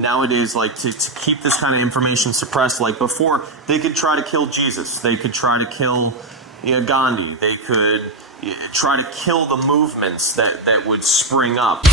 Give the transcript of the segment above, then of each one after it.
nowadays, like, to keep this kind of information suppressed, like before, they could try to kill Jesus. They could try to kill Gandhi. They could try to kill the movements that would spring up.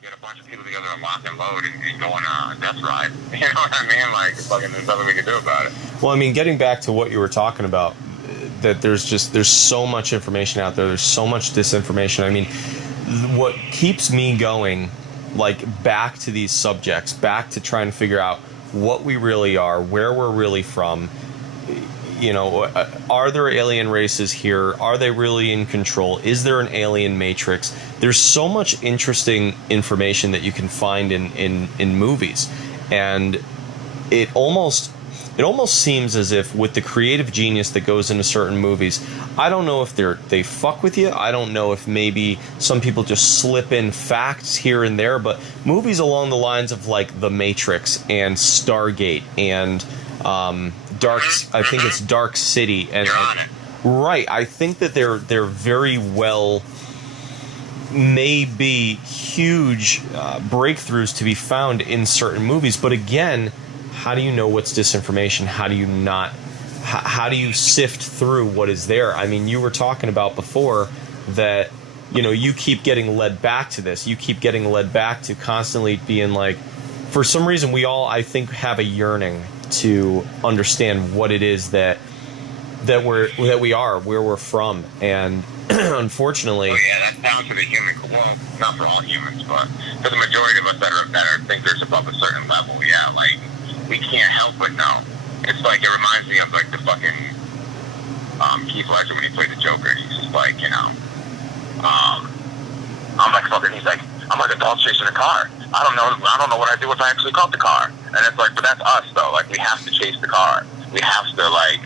Get a bunch of people together and lock and load and go on a death ride. You know what I mean? Like, fucking, there's nothing we can do about it. Well, I mean, getting back to what you were talking about, that there's so much information out there. There's so much disinformation. I mean, what keeps me going, like, back to these subjects, back to trying to figure out what we really are, where we're really from. You know, are there alien races here? Are they really in control? Is there an alien matrix? There's so much interesting information that you can find in movies, and it almost seems as if with the creative genius that goes into certain movies, I don't know if they fuck with you. I don't know if maybe some people just slip in facts here and there, but movies along the lines of like The Matrix and Stargate and I think it's Dark City, and you're on it. Right. I think that they're very well, maybe huge breakthroughs to be found in certain movies. But again, how do you know what's disinformation? How do you not? How do you sift through what is there? I mean, you were talking about before that, you know, you keep getting led back to this. You keep getting led back to constantly being like, for some reason, we all, I think, have a yearning to understand what it is that we are, where we're from, and unfortunately. Oh yeah, that's down to the human. Well, not for all humans, but for the majority of us that are thinkers above a certain level. Yeah, like we can't help but know. It's like it reminds me of like the fucking Keith Ledger when he played the Joker. He's just like, you know, I'm like fucking. He's like, I'm like a dog chasing a car. I don't know what I do if I actually caught the car. And it's like, but that's us though. Like we have to chase the car. We have to like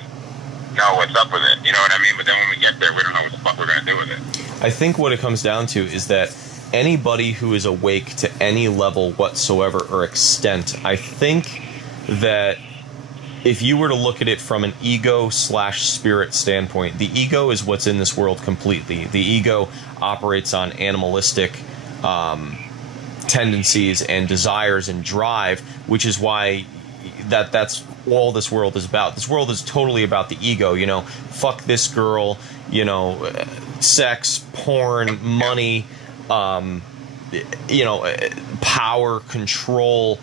know what's up with it. You know what I mean? But then when we get there, we don't know what the fuck we're gonna do with it. I think what it comes down to is that anybody who is awake to any level whatsoever or extent, I think that if you were to look at it from an ego/spirit standpoint, the ego is what's in this world completely. The ego operates on animalistic tendencies and desires and drive, which is why that's all this world is about. This world is totally about the ego, you know, fuck this girl, you know, sex, porn, money, you know, power, control,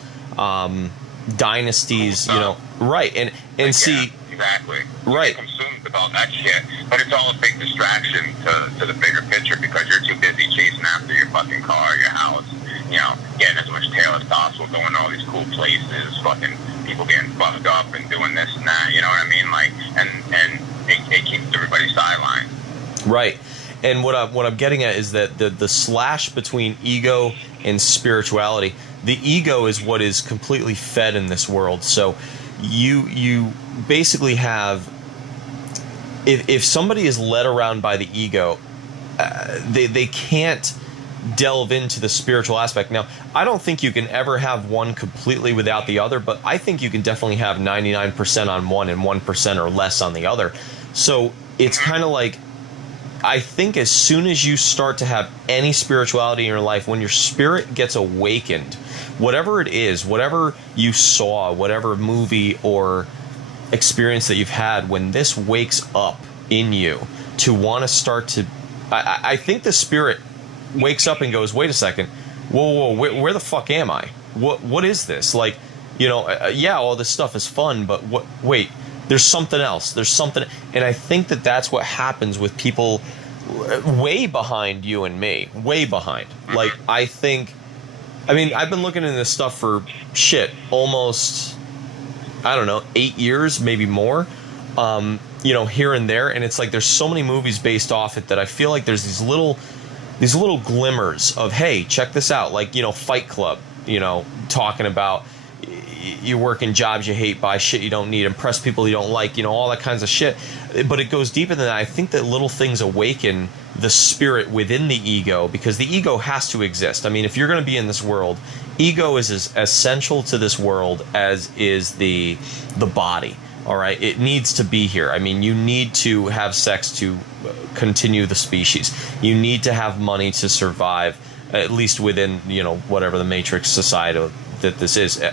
dynasties, you know, right, and like, see, exactly, right, you're consumed with all that shit, but it's all a big distraction to the bigger picture because you're too busy chasing after your fucking car, your house, you know, getting as much tail as possible, going to all these cool places, fucking people getting fucked up and doing this and that, you know what I mean? Like, and it keeps everybody sidelined. Right. And what I'm getting at is that the slash between ego and spirituality, the ego is what is completely fed in this world. So you basically have, if somebody is led around by the ego, they can't delve into the spiritual aspect. Now, I don't think you can ever have one completely without the other, but I think you can definitely have 99% on one and 1% or less on the other. So it's kind of like, I think as soon as you start to have any spirituality in your life, when your spirit gets awakened, whatever it is, whatever you saw, whatever movie or experience that you've had, when this wakes up in you to want to start to, I think the spirit wakes up and goes, wait a second, whoa, where the fuck am I? What is this? Like, you know, yeah, all this stuff is fun, but wait, there's something else. There's something, and I think that that's what happens with people way behind you and me, way behind. Like, I think, I mean, I've been looking into this stuff for almost, I don't know, 8 years, maybe more, you know, here and there, and it's like there's so many movies based off it that I feel like there's these little glimmers of, hey, check this out, like, you know, Fight Club, you know, talking about, you work in jobs you hate, buy shit you don't need, impress people you don't like, all that kinds of shit. But it goes deeper than that. I think that little things awaken the spirit within the ego, because the ego has to exist. I mean, if you're going to be in this world, ego is as essential to this world as is the body. All right, it needs to be here. I mean, you need to have sex to continue the species. You need to have money to survive, at least within, whatever the matrix society that this is.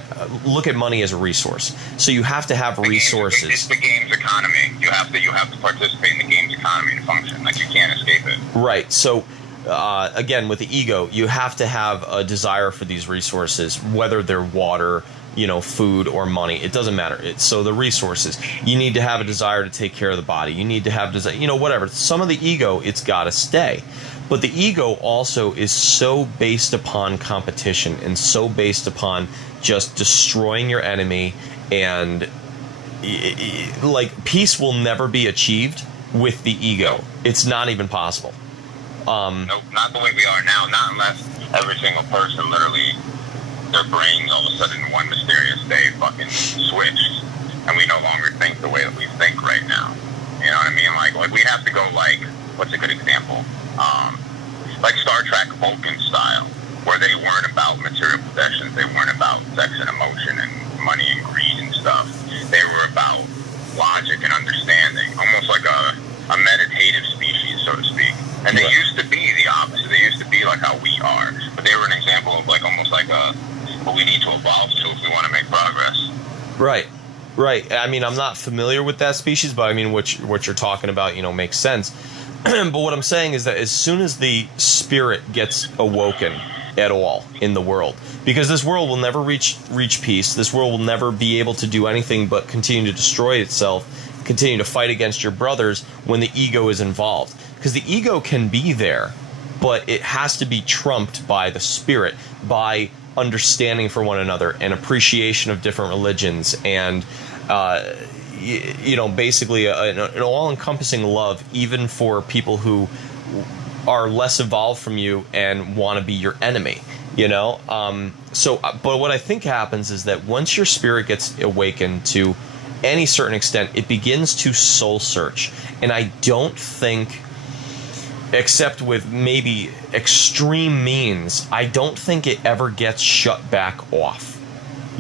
Look at money as a resource. So you have to have resources. It's the game's economy. You have to participate in the game's economy to function. Like, you can't escape it. Right. So again, with the ego, you have to have a desire for these resources, whether they're water, food or money. It doesn't matter. So the resources. You need to have a desire to take care of the body. You need to have desire, whatever. Some of the ego, it's got to stay. But the ego also is so based upon competition and so based upon just destroying your enemy, and like, peace will never be achieved with the ego. It's not even possible. Nope, not the way we are now. Not unless every single person, literally, their brains all of a sudden one mysterious day fucking switched, and we no longer think the way that we think right now. You know what I mean? Like we have to go, like, what's a good example? Like Star Trek Vulcan style, where they weren't about material possessions, they weren't about sex and emotion and money and greed and stuff. They were about logic and understanding, almost like a meditative species, so to speak. And they used to be the opposite. They used to be like how we are, but they were an example of, like, almost like what we need to evolve to if we want to make progress. Right. I mean, I'm not familiar with that species, but I mean, what you're talking about, makes sense. But what I'm saying is that as soon as the spirit gets awoken at all in the world, because this world will never reach peace, this world will never be able to do anything but continue to destroy itself, continue to fight against your brothers when the ego is involved. Because the ego can be there, but it has to be trumped by the spirit, by understanding for one another and appreciation of different religions, and basically an all-encompassing love, even for people who are less evolved from you and want to be your enemy. But what I think happens is that once your spirit gets awakened to any certain extent, it begins to soul search. And I don't think, except with maybe extreme means, I don't think it ever gets shut back off.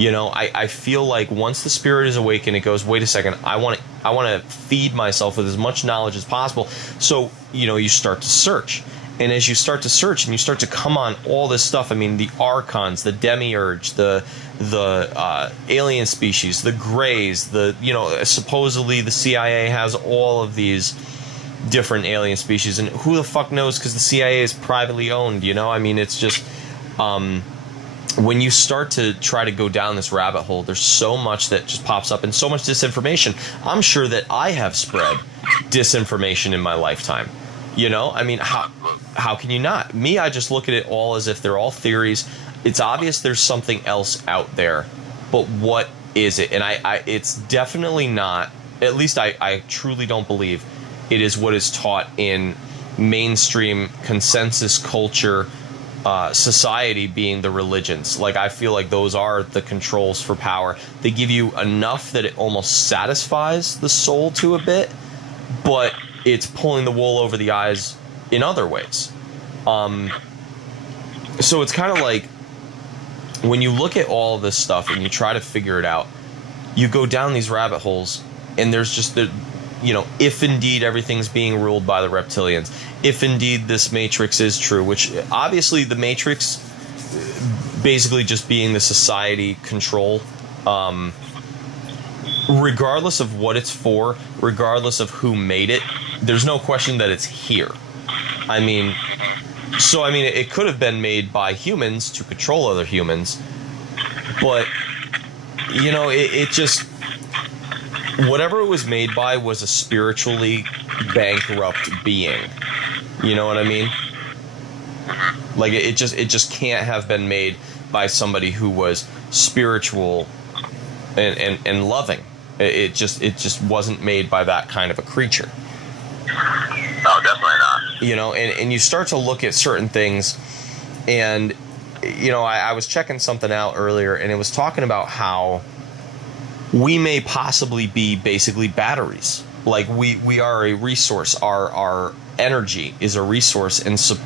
I feel like once the spirit is awakened, it goes, wait a second, I want to feed myself with as much knowledge as possible. So, you start to search. And as you start to search and you start to come on all this stuff, I mean, the archons, the demiurge, the alien species, the grays, supposedly the CIA has all of these different alien species, and who the fuck knows, because the CIA is privately owned. I mean, it's just when you start to try to go down this rabbit hole, there's so much that just pops up and so much disinformation. I'm sure that I have spread disinformation in my lifetime. I mean, how can you not? Me, I just look at it all as if they're all theories. It's obvious there's something else out there, but what is it? And it's definitely not, at least I truly don't believe it is what is taught in mainstream consensus culture society, being the religions. Like, I feel like those are the controls for power. They give you enough that it almost satisfies the soul to a bit, but it's pulling the wool over the eyes in other ways. So it's kind of like, when you look at all of this stuff and you try to figure it out, you go down these rabbit holes, and there's just if indeed everything's being ruled by the reptilians, if indeed this matrix is true, which obviously the matrix basically just being the society control, regardless of what it's for, regardless of who made it, there's no question that it's here. I mean, it could have been made by humans to control other humans, but it just, whatever it was made by was a spiritually bankrupt being. You know what I mean? Like, it just can't have been made by somebody who was spiritual and loving. It just wasn't made by that kind of a creature. No, definitely not. And you start to look at certain things, and I was checking something out earlier, and it was talking about how we may possibly be basically batteries. Like we are a resource. Our energy is a resource, and so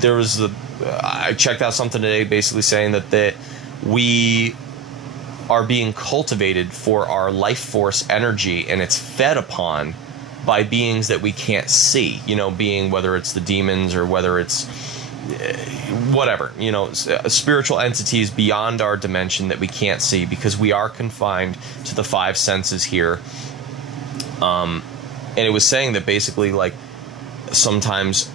there was I checked out something today, basically saying that we are being cultivated for our life force energy, and it's fed upon by beings that we can't see. Being whether it's the demons or whether it's whatever, spiritual entities beyond our dimension that we can't see because we are confined to the five senses here. And it was saying that basically, like, sometimes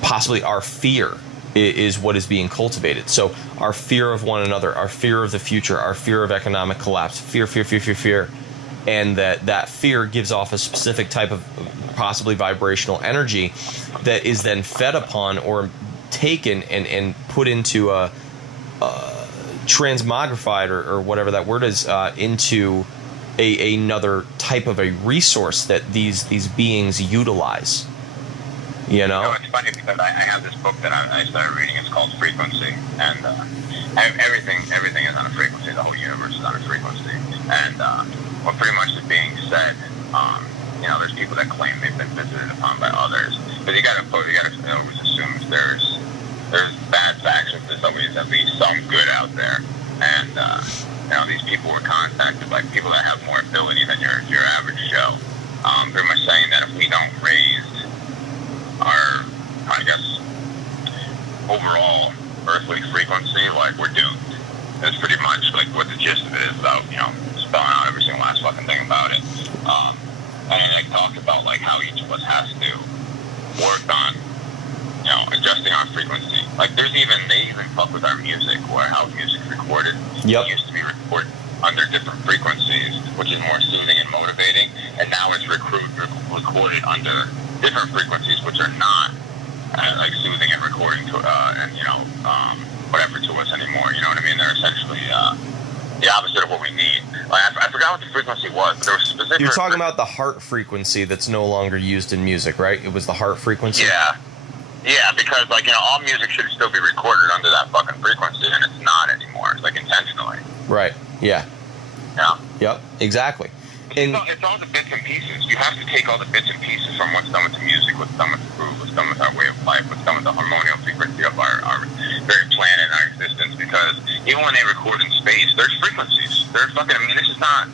possibly our fear is what is being cultivated. So our fear of one another, our fear of the future, our fear of economic collapse, fear, and that fear gives off a specific type of possibly vibrational energy that is then fed upon or taken and put into a transmogrified or whatever that word is into another type of a resource that these beings utilize. It's funny because I have this book that I started reading. It's called Frequency, and everything is on a frequency. The whole universe is on a frequency, and what pretty much is being said. There's people that claim they've been visited upon by others, but you gotta always assume there's bad factions. There's always at least some good out there, and these people were contacted by people that have more ability than your average Joe. Pretty much saying that if we don't raise our, I guess, overall earthly frequency, like, we're doomed. That's pretty much like what the gist of it is, without spelling out every single last fucking thing about it. And I talked about like how each of us has to work on, adjusting our frequency. Like they even fuck with our music, or how music's recorded. Yep. It used to be recorded under different frequencies, which is more soothing and motivating, and now it's recorded under different frequencies, which are not like soothing and recording to whatever to us anymore. You know what I mean? They're essentially the opposite of what we need. Like, I forgot what the frequency was, but there was specific. You're talking about the heart frequency that's no longer used in music, right? It was the heart frequency. Yeah, because all music should still be recorded under that fucking frequency, and it's not anymore. It's like intentionally. Right. Yeah. Yeah. Yep. Exactly. It's all the bits and pieces. You have to take all the bits and pieces from what's done with the music, what's done with the groove, what's done with our way of life, what's done with the harmonial frequency of our very planet and our existence. Because even when they record in space, there's frequencies. There's fucking. I mean, this is not,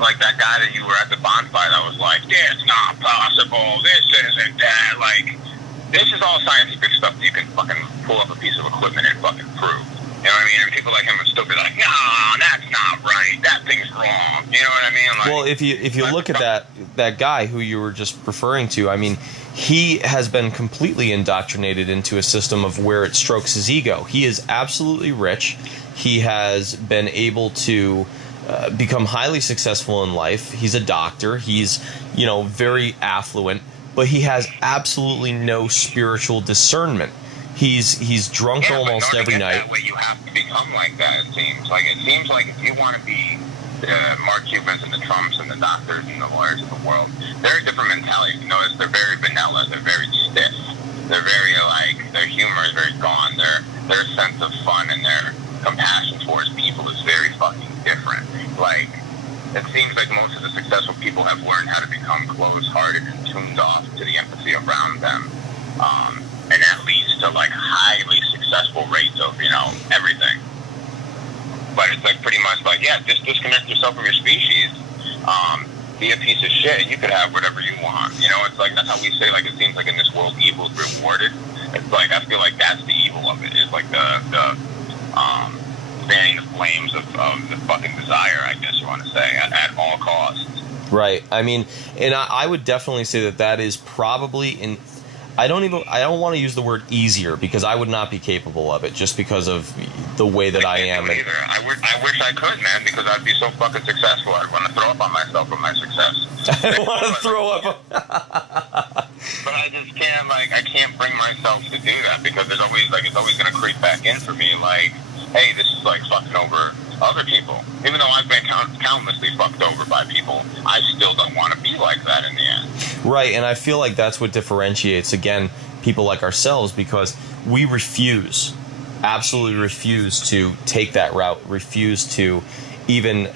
like that guy that you were at the bonfire that was like, "It's not possible. This isn't that." Like, this is all scientific stuff that you can fucking pull up a piece of equipment and fucking prove. You know what I mean? And people like him would still be like, "No, that's not right. That thing's wrong." You know what I mean? Like, well, if you look at that guy who you were just referring to, I mean, he has been completely indoctrinated into a system of where it strokes his ego. He is absolutely rich. He has been able to become highly successful in life. He's a doctor. He's, very affluent, but he has absolutely no spiritual discernment. He's drunk almost every night. That way you have to become like that. It seems like if you want to be the Mark Cubans and the Trumps and the doctors and the lawyers of the world, they're a different mentality. You notice they're very vanilla. They're very stiff. They're very their humor is very gone. Their sense of fun and their compassion towards people is very fucking different. Like, it seems like most of the successful people have learned how to become closed-hearted and tuned off to the empathy around them. And that leads to like highly successful rates of everything. But it's like pretty much like, yeah, just disconnect yourself from your species, be a piece of shit, and you could have whatever you want. It's like that's how we say, like, it seems like in this world evil is rewarded. It's like I feel like that's the evil of it. It's like the fanning the flames of the fucking desire, I guess you want to say, at all costs. Right. I mean, and I would definitely say that is probably I don't want to use the word easier, because I would not be capable of it just because of the way that I am. Either. I wish I could, man, because I'd be so fucking successful. I'd want to throw up on myself for my success. I want to throw up. But I just can't, I can't bring myself to do that, because it's always going to creep back in for me, like, hey, this is like fucking over other people. Even though I've been countlessly fucked over by people, I still don't want to be like that in the end. Right, and I feel like that's what differentiates, again, people like ourselves, because we refuse absolutely refuse to take that route, refuse to even.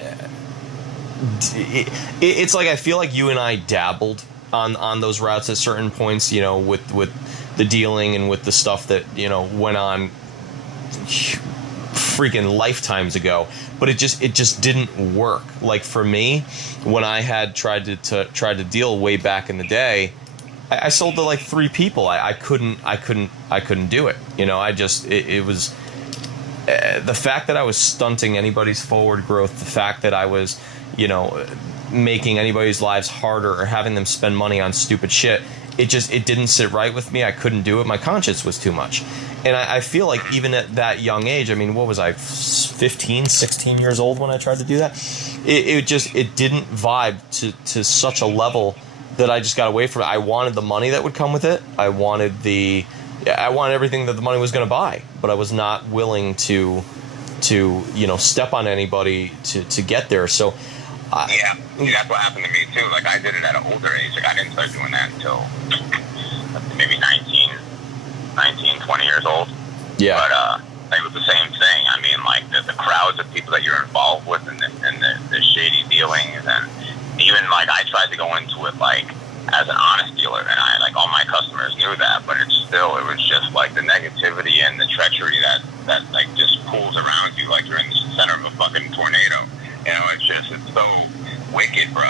It's like I feel like you and I dabbled on those routes at certain points, you know, with the dealing and with the stuff that, you know, went on freaking lifetimes ago, but it just didn't work. Like for me, when I had tried to deal way back in the day, I sold to like 3 people. I couldn't do it. You know, it was the fact that I was stunting anybody's forward growth, the fact that I was, you know, making anybody's lives harder or having them spend money on stupid shit. It didn't sit right with me. I couldn't do it. My conscience was too much. And I feel like even at that young age, I mean, what was I, 15, 16 years old when I tried to do that? It didn't vibe to such a level that I just got away from it. I wanted the money that would come with it. I wanted everything that the money was going to buy, but I was not willing to you know, step on anybody to get there. So yeah, see, that's what happened to me too. Like I did it at an older age. Like I didn't start doing that until maybe 19, 20 years old. Yeah. But it was the same thing. I mean, like the crowds of people that you're involved with and the shady dealings, and even like I tried to go into it like as an honest dealer, and I like all my customers knew that, but it was just like the negativity and the treachery that like just pulls around you like you're in the center of a fucking tornado. You know, it's so wicked, bro.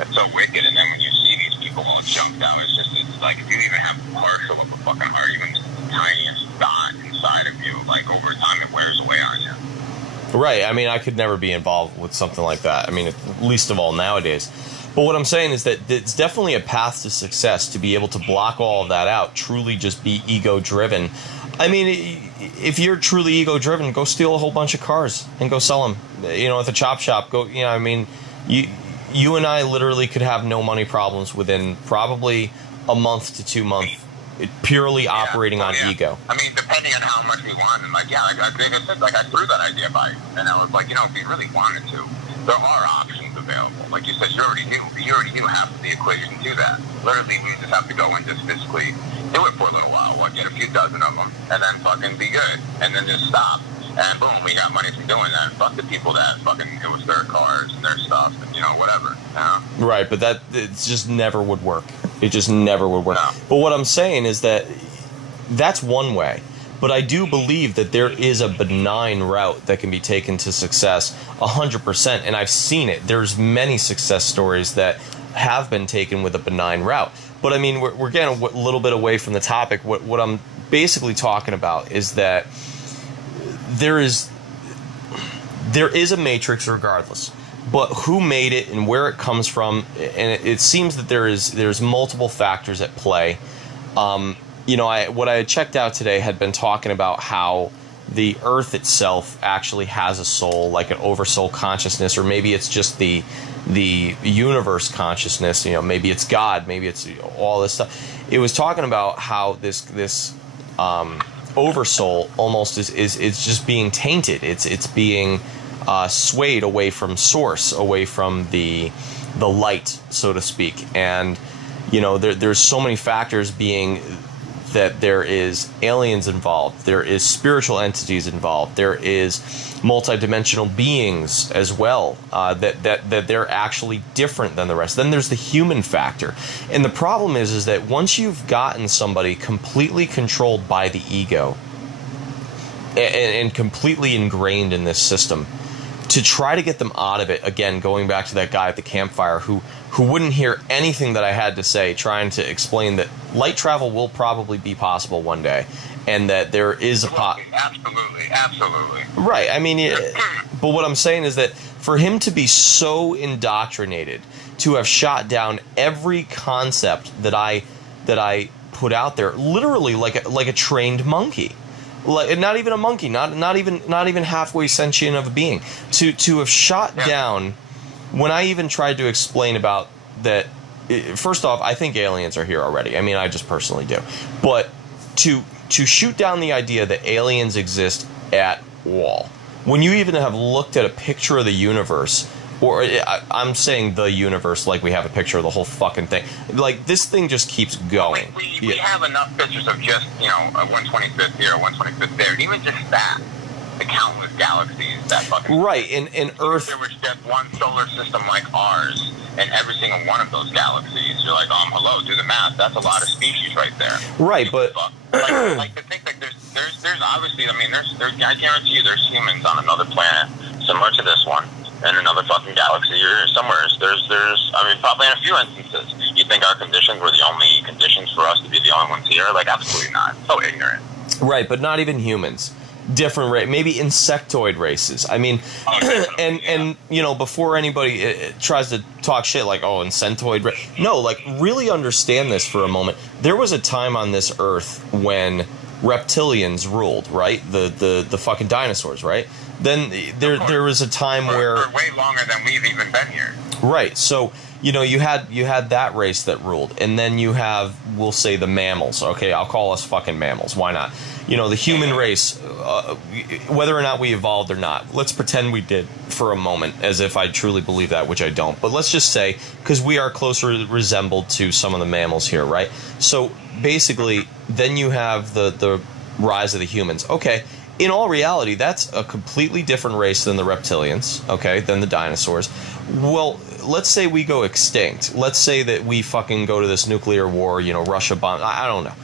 It's so wicked. And then when you see these people all jumped out, it's like if you even have a partial of a fucking heart, even the tiniest dot inside of you, like over time it wears away on you. Right. I mean, I could never be involved with something like that. I mean, least of all nowadays. But what I'm saying is that it's definitely a path to success to be able to block all of that out, truly just be ego-driven. I mean, if you're truly ego-driven, go steal a whole bunch of cars and go sell them. You know, at the chop shop, go. You know, I mean, you and I literally could have no money problems within probably a month to 2 months, purely operating on ego. I mean, depending on how much we want, and like, yeah, like I said, like I threw that idea by you, and I was like, you know, if you really wanted to, there are options available. Like you said, you already knew half of the equation to that. Literally, we just have to go and just physically do it for a little while, get a few dozen of them, and then fucking be good, and then just stop. And boom, we got money from doing that. Fuck the people that fucking, it was their cars and their stuff and, you know, whatever. You know? Right, but it just never would work. It just never would work. No. But what I'm saying is that that's one way. But I do believe that there is a benign route that can be taken to success 100%. And I've seen it. There's many success stories that have been taken with a benign route. But I mean, we're getting a little bit away from the topic. What I'm basically talking about is that there is a matrix regardless, but who made it and where it comes from, and it seems that there's multiple factors at play. You know, what I had checked out today had been talking about how the Earth itself actually has a soul, like an oversoul consciousness, or maybe it's just the universe consciousness. You know, maybe it's God, maybe it's all this stuff. It was talking about how this oversoul almost is just being tainted. It's being swayed away from source, away from the light, so to speak. And you know, there's so many factors, being that there is aliens involved, there is spiritual entities involved, there is multidimensional beings as well, that they're actually different than the rest. Then there's the human factor. And the problem is that once you've gotten somebody completely controlled by the ego and completely ingrained in this system, to try to get them out of it, again, going back to that guy at the campfire who wouldn't hear anything that I had to say, trying to explain that light travel will probably be possible one day, and that there is a absolutely. Right. I mean, but what I'm saying is that for him to be so indoctrinated, to have shot down every concept that I put out there, literally like a trained monkey. Like, not even a monkey, not even halfway sentient of a being, to have shot down. When I even tried to explain about that, first off, I think aliens are here already. I mean, I just personally do. But to shoot down the idea that aliens exist at all, when you even have looked at a picture of the universe or I'm saying the universe, like we have a picture of the whole fucking thing. Like, this thing just keeps going. We have enough pictures of just, a 125th here, 125th there. Even just that, the countless galaxies that fucking... Right, and Earth... If there was just one solar system like ours, and every single one of those galaxies, you're like, hello, do the math. That's a lot of species right there. Right, but... Like to think that there's obviously, I guarantee you there's humans on another planet similar to this one, in another fucking galaxy or somewhere. There's probably in a few instances. You think our conditions were the only conditions for us to be the only ones here? Like, absolutely not. So ignorant. Right, but not even humans. Different race, maybe insectoid races. I mean, and before anybody tries to talk shit like, insectoid no, like, really understand this for a moment. There was a time on this earth when reptilians ruled, right? The fucking dinosaurs, right? Then there was a time where for way longer than we've even been here. Right. So, you had that race that ruled, and then you have, we'll say, the mammals. Okay, I'll call us fucking mammals. Why not? The human race, whether or not we evolved or not, let's pretend we did for a moment, as if I truly believe that, which I don't. But let's just say, because we are closer resembled to some of the mammals here, right? So basically, then you have the rise of the humans. Okay, in all reality, that's a completely different race than the reptilians, okay, than the dinosaurs. Well, let's say we go extinct. Let's say that we fucking go to this nuclear war, Russia bomb. I don't know.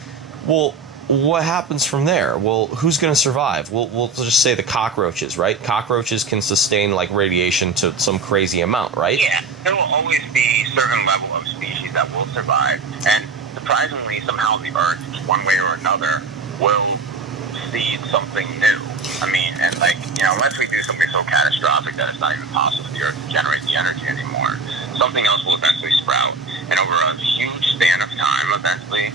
Well, what happens from there? Well, who's going to survive? We'll just say the cockroaches, right? Cockroaches can sustain, like, radiation to some crazy amount, right? Yeah, there will always be a certain level of species that will survive. And surprisingly, somehow the Earth, one way or another, will seed something new. I mean, and unless we do something so catastrophic that it's not even possible for the Earth to generate the energy anymore, something else will eventually sprout. And over a huge span of time, eventually,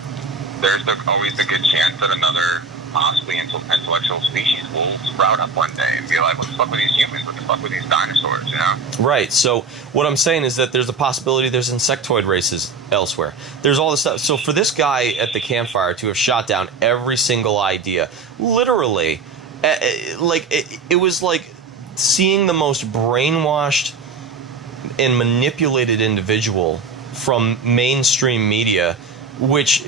there's always the good chance that another possibly intellectual species will sprout up one day and be like, what the fuck were these humans? What the fuck were these dinosaurs, Right. So what I'm saying is that there's a possibility there's insectoid races elsewhere. There's all this stuff. So for this guy at the campfire to have shot down every single idea, literally, it was like seeing the most brainwashed and manipulated individual from mainstream media, which...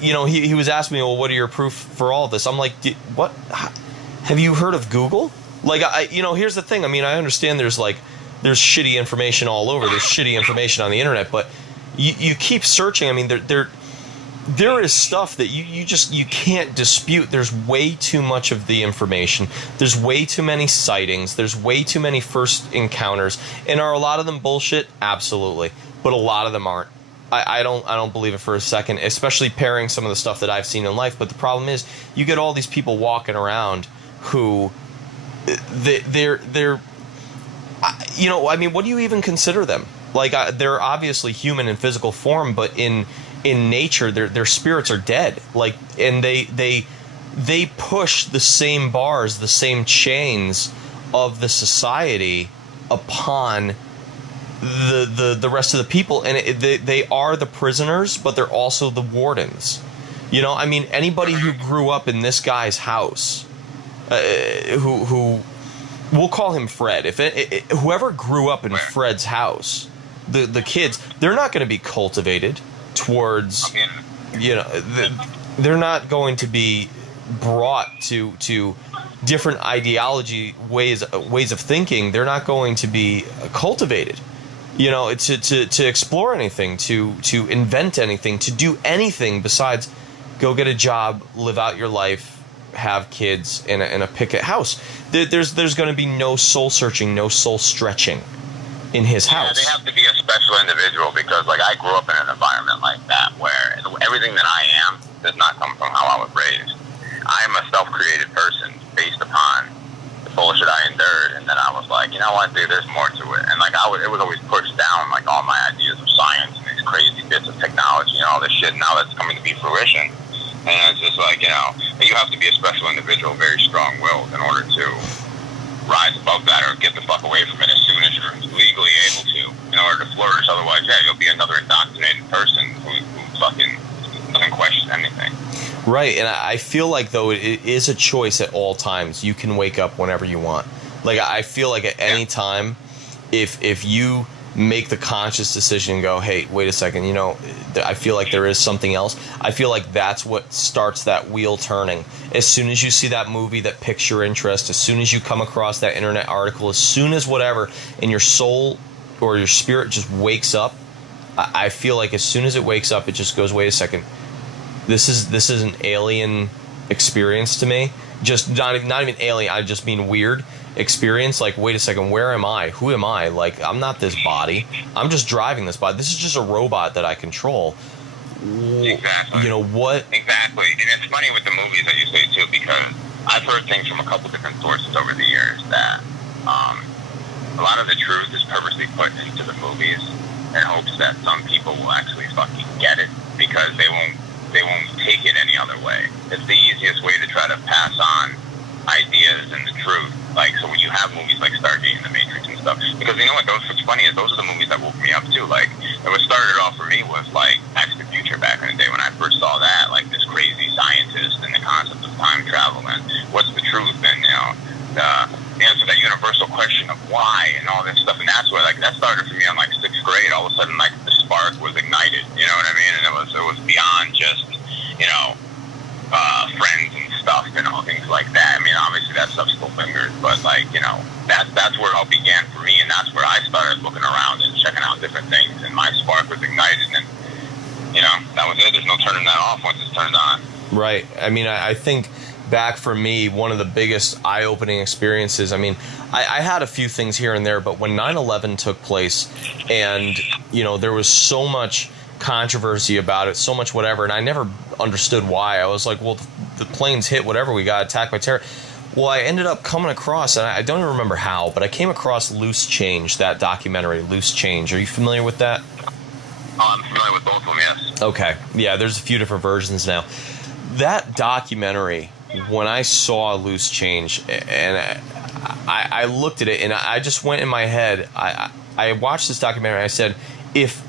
he was asking me, well, what are your proof for all this? I'm like, what? Have you heard of Google? Like, here's the thing. I mean, I understand there's shitty information all over. There's shitty information on the internet, but you keep searching. I mean, there is stuff that you can't dispute. There's way too much of the information. There's way too many sightings. There's way too many first encounters. And are a lot of them bullshit? Absolutely. But a lot of them aren't. I don't believe it for a second, especially pairing some of the stuff that I've seen in life. But the problem is, you get all these people walking around who, they're I mean, what do you even consider them? Like, they're obviously human in physical form, but in nature, their spirits are dead. Like, and they push the same bars, the same chains of the society upon the rest of the people, and they are the prisoners, but they're also the wardens. I mean, anybody who grew up in this guy's house, who we'll call him Fred. Whoever grew up in Fred's house, the kids, they're not going to be cultivated towards, they're not going to be brought to different ideology ways of thinking. They're not going to be cultivated. To explore anything, to invent anything, to do anything besides go get a job, live out your life, have kids in a picket house. There's going to be no soul searching, no soul stretching in his house. Yeah, they have to be a special individual because, I grew up in an environment like that where everything that I am does not come from how I was raised. I am a self-created person based upon the bullshit I endured, and then I was like, you know what, dude, there's more to it. And it was always pushed down, all my ideas of science and these crazy bits of technology and all this shit. Now that's coming to be fruition, and it's just you have to be a special individual, very strong-willed, in order to rise above that or get the fuck away from it as soon as you're legally able to, in order to flourish. Otherwise, you'll be another indoctrinated person who fucking doesn't question anything. Right, and I feel like, though, it is a choice at all times. You can wake up whenever you want. I feel like at any time, if you make the conscious decision and go, hey, wait a second, you know, I feel like there is something else. I feel like that's what starts that wheel turning. As soon as you see that movie that piques your interest, as soon as you come across that internet article, as soon as whatever, and your soul or your spirit just wakes up, I feel like as soon as it wakes up, it just goes, wait a second, this is an alien experience to me. Just not even alien, I just mean weird experience. Like, wait a second, where am I? Who am I? Like, I'm not this body. I'm just driving this body. This is just a robot that I control. Exactly. You know what? Exactly. And it's funny with the movies that you say too, because I've heard things from a couple different sources over the years that a lot of the truth is purposely put into the movies in hopes that some people will actually fucking get it, because they won't take it any other way. It's the easiest way to try to pass on ideas and the truth. Like, so when you have movies like Stargate and The Matrix and stuff, because you know what, what's funny is those are the movies that woke me up too. Like, and what started off for me was like Back to the Future back in the day when I first saw that, like this crazy scientist and the concept of time travel and what's the truth, and you know, the answer that universal question of why and all this stuff. And that's where, like, that started for me on like 6th grade. All of a sudden, like, the spark was ignited, you know what I mean? And it was beyond just, you know, friends and stuff and all things like that. I mean, obviously that stuff still lingers, but like, you know, that's where it all began for me, and that's where I started looking around and checking out different things, and my spark was ignited, and you know, that was it. There's no turning that off once it's turned on. Right. I mean, I think back for me, one of the biggest eye-opening experiences, I mean, I had a few things here and there, but when 9/11 took place, and you know, there was so much controversy about it, so much whatever, and I never understood why. I was like, well, the planes hit, whatever, we got attacked by terror. Well, I ended up coming across, and I don't even remember how, but I came across Loose Change, that documentary, Loose Change. Are you familiar with that? I'm familiar with both of them, yes. Okay. Yeah, there's a few different versions now. That documentary, when I saw Loose Change, and I looked at it, and I just went in my head, I watched this documentary, and I said, if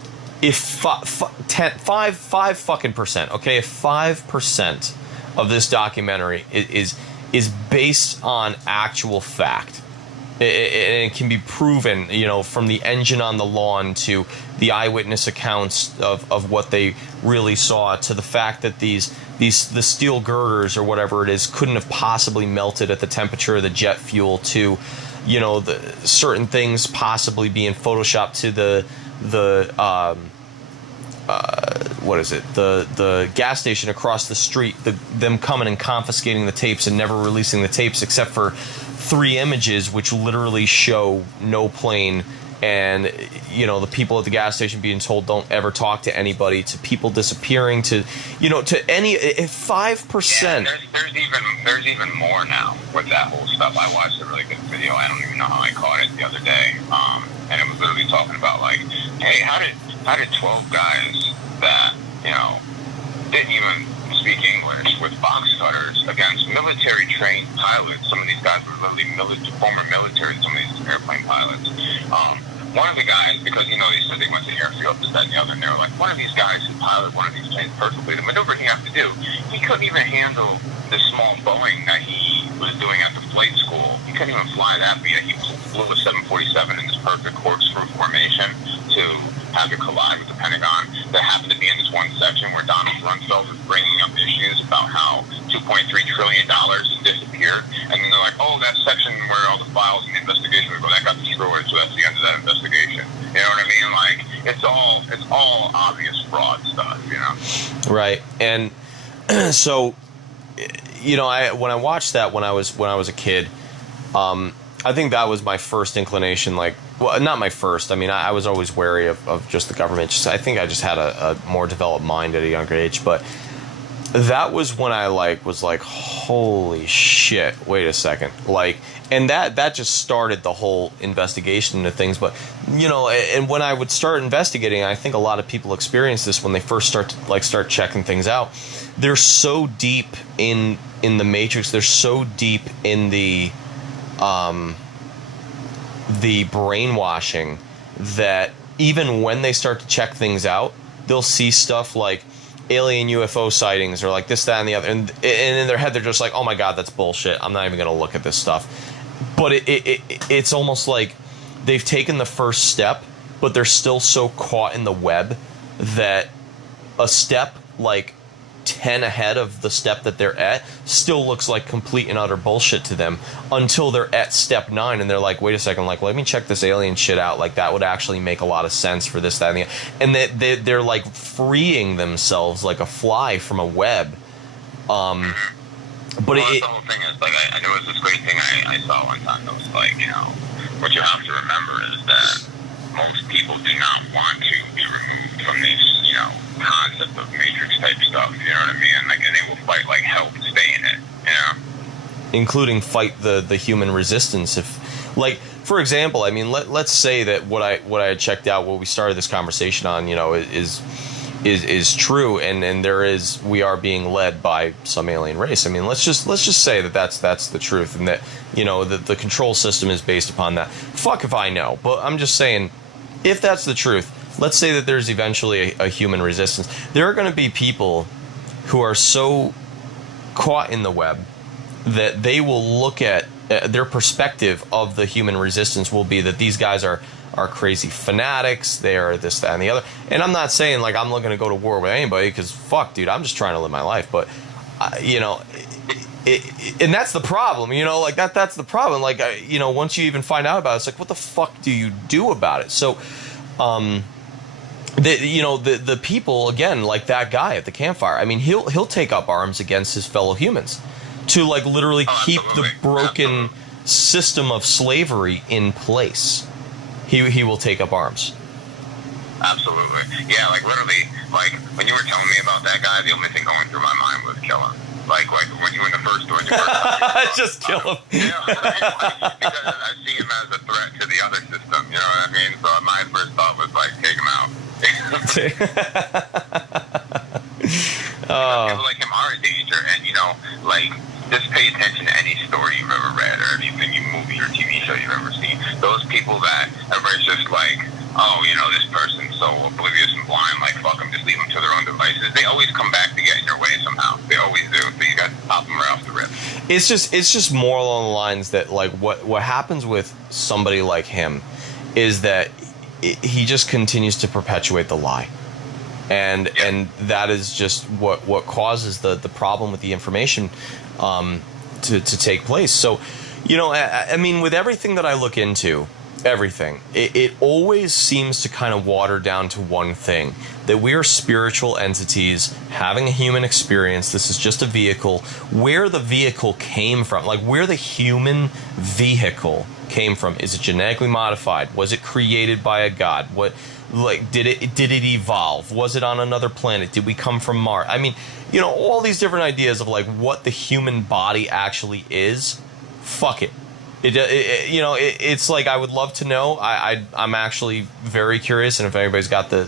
5 fucking percent, okay, if 5% of this documentary is based on actual fact, and it can be proven, you know, from the engine on the lawn to the eyewitness accounts of what they really saw, to the fact that the steel girders or whatever it is couldn't have possibly melted at the temperature of the jet fuel, to, you know, the certain things possibly being photoshopped to the gas station across the street, them coming and confiscating the tapes and never releasing the tapes except for 3 images which literally show no plane, and you know, the people at the gas station being told don't ever talk to anybody, to people disappearing, to, you know, to any, if 5%. Yeah, there's even more now with that whole stuff. I watched a really good video. I don't even know how I caught it the other day, and it was literally talking about like, hey, how did 12 guys that, you know, didn't even speak English with box cutters against military trained pilots? Some of these guys were literally former military, some of these airplane pilots. One of the guys, because, you know, they said they went to the airfield, this, that, and the other, and they were like, one of these guys who piloted one of these planes perfectly, the maneuver he had to do, he couldn't even handle the small Boeing that he was doing at the flight school. He couldn't even fly that, but yet he flew a 747 in this perfect corkscrew formation to have it collide with the Pentagon. That happened to be in this one section where Donald Rumsfeld was bringing up issues about how $2.3 trillion has disappeared, and then they're like, oh, that section where all the files and the investigation would go, that got destroyed, so that's the end of that investigation. You know what I mean? Like, it's all obvious fraud stuff, you know? Right. And so, you know, when I watched that when I was a kid, I think that was my first inclination. Like, well, not my first. I mean, I was always wary of just the government. I think I just had a more developed mind at a younger age. But that was when I was like, holy shit, wait a second. Like, and that just started the whole investigation into things. But, you know, and when I would start investigating, I think a lot of people experience this when they first start checking things out. They're so deep in the matrix. They're so deep in the brainwashing that even when they start to check things out, they'll see stuff like alien UFO sightings or like this, that, and the other, and in their head they're just like, oh my god, that's bullshit, I'm not even going to look at this stuff. But it's almost like they've taken the first step, but they're still so caught in the web that a step like 10 ahead of the step that they're at still looks like complete and utter bullshit to them until they're at step 9 and they're like, wait a second, like, let me check this alien shit out. Like, that would actually make a lot of sense for this, that, and the other. And they're like freeing themselves like a fly from a web. But the whole thing is, like, I there was this great thing I saw one time that was like, you know, what you have to remember is that most people do not want to be removed from this, you know, concept of Matrix type stuff, you know what I mean? Like, and they will fight like hell to stay in it, you know? Including fight the human resistance. If, like, for example, I mean, let's say that what I had checked out, what we started this conversation on, you know, is true, and we are being led by some alien race. I mean, let's just say that that's the truth, and that, you know, the control system is based upon that. Fuck if I know, but I'm just saying, if that's the truth, let's say that there's eventually a human resistance. There are going to be people who are so caught in the web that they will look at their perspective of the human resistance will be that these guys are crazy fanatics, they are this, that, and the other. And I'm not saying, like, I'm looking to go to war with anybody, because fuck, dude, I'm just trying to live my life. But, you know, and that's the problem, you know, like, that's the problem. Like, you know, once you even find out about it, it's like, what the fuck do you do about it? So, the people, again, like that guy at the campfire, I mean, he'll take up arms against his fellow humans to, like, literally keep the broken system of slavery in place. He will take up arms. Absolutely. Yeah, like, literally, like, when you were telling me about that guy, the only thing going through my mind was kill him. Like when you were in the first door, just kill him. Yeah, because I see him as a threat to the other system, you know what I mean? So my first thought was, like, take him out. People like him are in danger, and, you know, like, just pay attention to any story you've ever read or any movie or TV show you've ever seen. Those people that everybody's just like, oh, you know, this person's so oblivious and blind, like, fuck them, just leave them to their own devices. They always come back to get in your way somehow. They always do. So you got to pop them right off the rip. It's just more along the lines that, like, what happens with somebody like him is that he just continues to perpetuate the lie. And that is just what causes the problem with the information to take place. So, you know, I mean, with everything that I look into, it always seems to kind of water down to one thing, that we are spiritual entities having a human experience. This is just a vehicle. Where the vehicle came from, like, where the human vehicle came from, is it genetically modified? Was it created by a god? What, like, did it evolve? Was it on another planet? Did we come from Mars? I mean, you know, all these different ideas of, like, what the human body actually is. Fuck it. It's like, I would love to know. I'm actually very curious, and if anybody's got the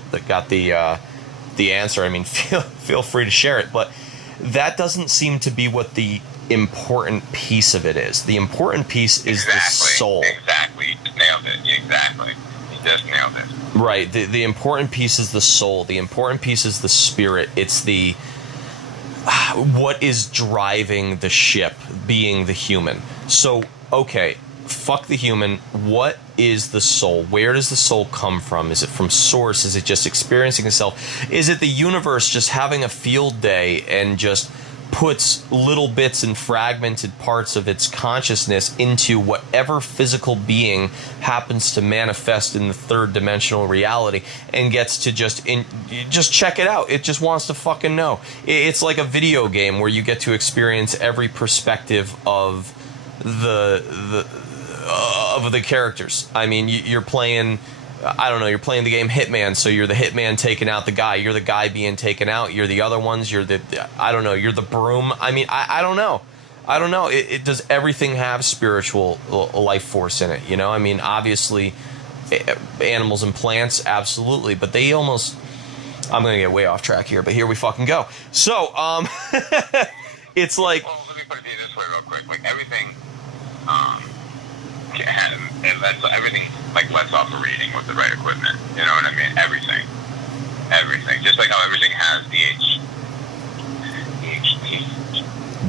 answer, I mean, feel free to share it. But that doesn't seem to be what the important piece of it is. The important piece is the soul. Exactly. You just nailed it. Exactly. You just nailed it. Right. The important piece is the soul. The important piece is the spirit. It's the what is driving the ship, being the human. So, okay, fuck the human. What is the soul? Where does the soul come from? Is it from source? Is it just experiencing itself? Is it the universe just having a field day and just puts little bits and fragmented parts of its consciousness into whatever physical being happens to manifest in the third dimensional reality and gets to just check it out? It just wants to fucking know. It's like a video game where you get to experience every perspective of the characters. I mean, you're playing, I don't know, you're playing the game Hitman, so you're the hitman taking out the guy, you're the guy being taken out, you're the other ones, you're the I don't know, you're the broom. I mean, I don't know. It does everything have spiritual life force in it, you know? I mean, obviously, animals and plants, absolutely, but they almost, I'm gonna get way off track here, but here we fucking go. So, it's like, well, let me put it this way real quick. Like, everything, everything, like, lets off a reading with the right equipment. You know what I mean? Everything. Just like how everything has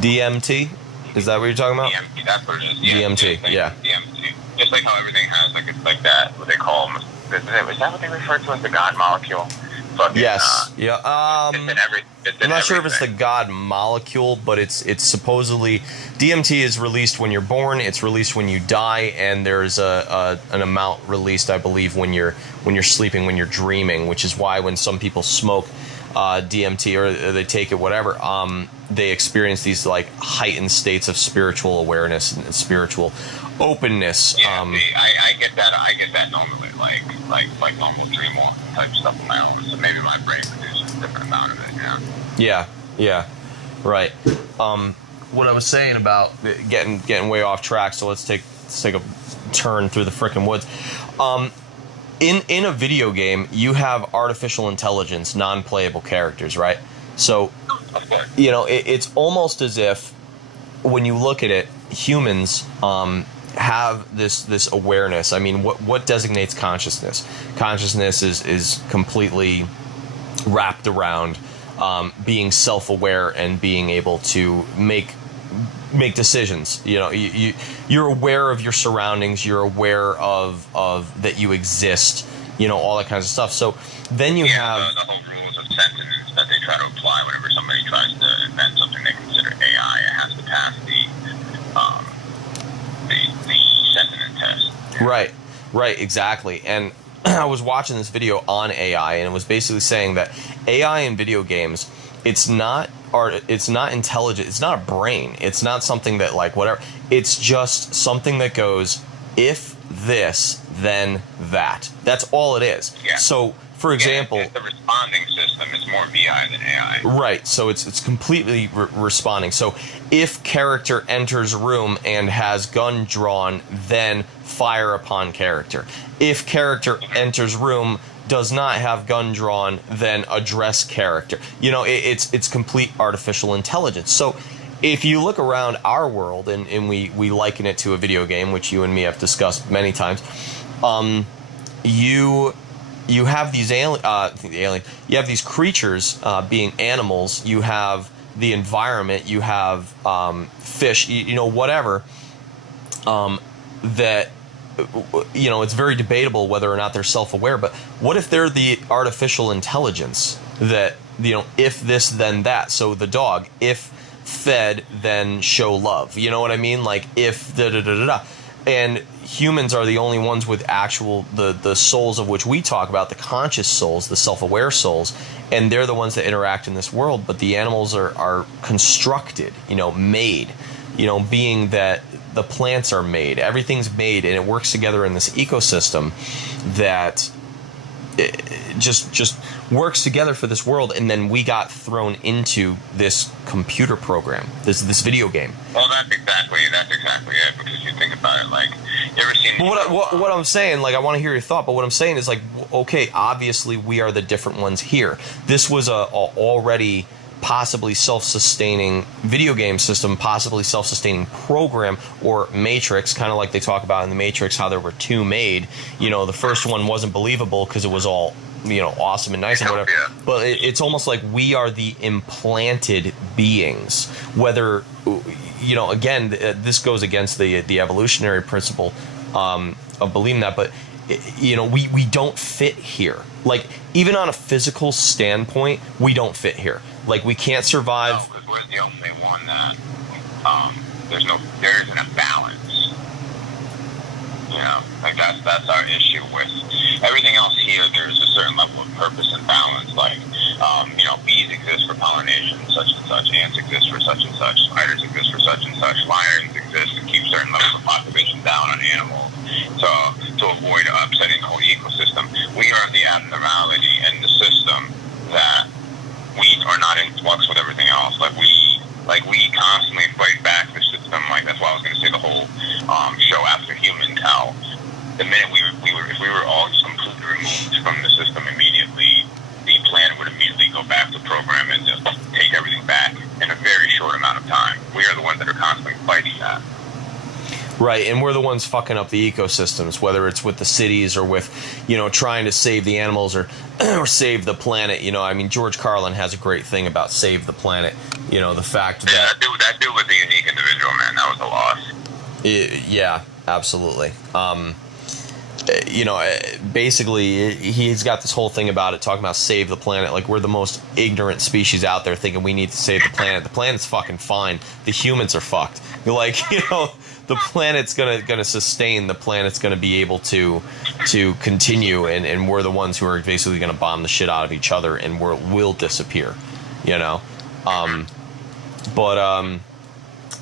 DMT? Is that what you're talking about? DMT, that's what it is. DMT, yeah. DMT. Just like how everything has, like, a like that, what they call them. Is that what they refer to as the God molecule? Fucking, Yes. Yeah. It's in I'm not sure if it's the God molecule, but it's supposedly DMT is released when you're born. It's released when you die, and there's an amount released, I believe, when you're sleeping, when you're dreaming, which is why when some people smoke DMT or they take it, whatever, they experience these like heightened states of spiritual awareness and spiritual openness. Yeah, I get that. I get that normally, like normal dream walk type stuff on my own. So maybe my brain produces a different amount of it. Yeah, right. What I was saying about getting way off track. So let's take a turn through the frickin' woods. In a video game, you have artificial intelligence, non-playable characters, right? So, it's almost as if when you look at it, humans have this awareness. I mean, what designates consciousness? Consciousness is completely wrapped around being self-aware and being able to make decisions. You're aware of your surroundings. You're aware of that you exist. All that kinds of stuff. So then you have the whole rules of sentence that they try to apply whenever somebody tries to invent something they consider AI. It has to pass the sentence test. Right, exactly. And I was watching this video on AI, and it was basically saying that AI in video games, it's not intelligent. It's not a brain. It's not something that like whatever. It's just something that goes, if this, then that. That's all it is. Yeah. So, for example, the responding system is more VI than AI. Right. So it's completely responding. So if character enters room and has gun drawn, then fire upon character. If character enters room, does not have gun drawn, then address character. It's complete artificial intelligence. So if you look around our world and we liken it to a video game, which you and me have discussed many times, you have these you have these creatures being animals. You have the environment. You have fish. Whatever. That it's very debatable whether or not they're self-aware. But what if they're the artificial intelligence that if this then that? So the dog, if fed then show love. You know what I mean? Like if da da da da da. And humans are the only ones with actual the souls of which we talk about, the conscious souls, the self-aware souls, and they're the ones that interact in this world. But the animals are constructed, made, being that the plants are made, everything's made, and it works together in this ecosystem that it just works together for this world. And then we got thrown into this computer program, this video game. Well, that's exactly it. Because you think about it, like, you ever seen? What I'm saying, like, I want to hear your thought. But what I'm saying is, like, okay, obviously we are the different ones here. This was a already possibly self-sustaining video game system, possibly self-sustaining program or matrix, kind of like they talk about in the Matrix, how there were two made. The first one wasn't believable because it was all awesome and nice and whatever. Yeah. But it's almost like we are the implanted beings. Whether again, this goes against the evolutionary principle of believing that, but we don't fit here. Like, even on a physical standpoint, we don't fit here. Like, we can't survive. No, because we're the only one that there isn't a balance. Like that's our issue with everything else here. There's a certain level of purpose and balance. Like, bees exist for pollination, such and such. Ants exist for such and such. Spiders exist for such and such. Lions exist to keep certain levels of population down on animals. So to avoid upsetting the whole ecosystem, we are the abnormality in the system that we are not in flux with everything else. Like we constantly fight back the system. Like, that's why I was going to say the whole show After Humans, how the minute if we were all just completely removed from the system immediately, the planet would immediately go back to program and just take everything back in a very short amount of time. We are the ones that are constantly fighting that. Right, and we're the ones fucking up the ecosystems, whether it's with the cities or with, trying to save the animals or save the planet. I mean, George Carlin has a great thing about save the planet. The fact that that dude was a unique individual, man. That was a loss. Yeah, absolutely. basically he's got this whole thing about it, talking about save the planet, like we're the most ignorant species out there, thinking we need to save the planet. The planet's fucking fine. The humans are fucked. Like, the planet's gonna sustain. The planet's gonna be able to continue, and we're the ones who are basically gonna bomb the shit out of each other, and we'll disappear.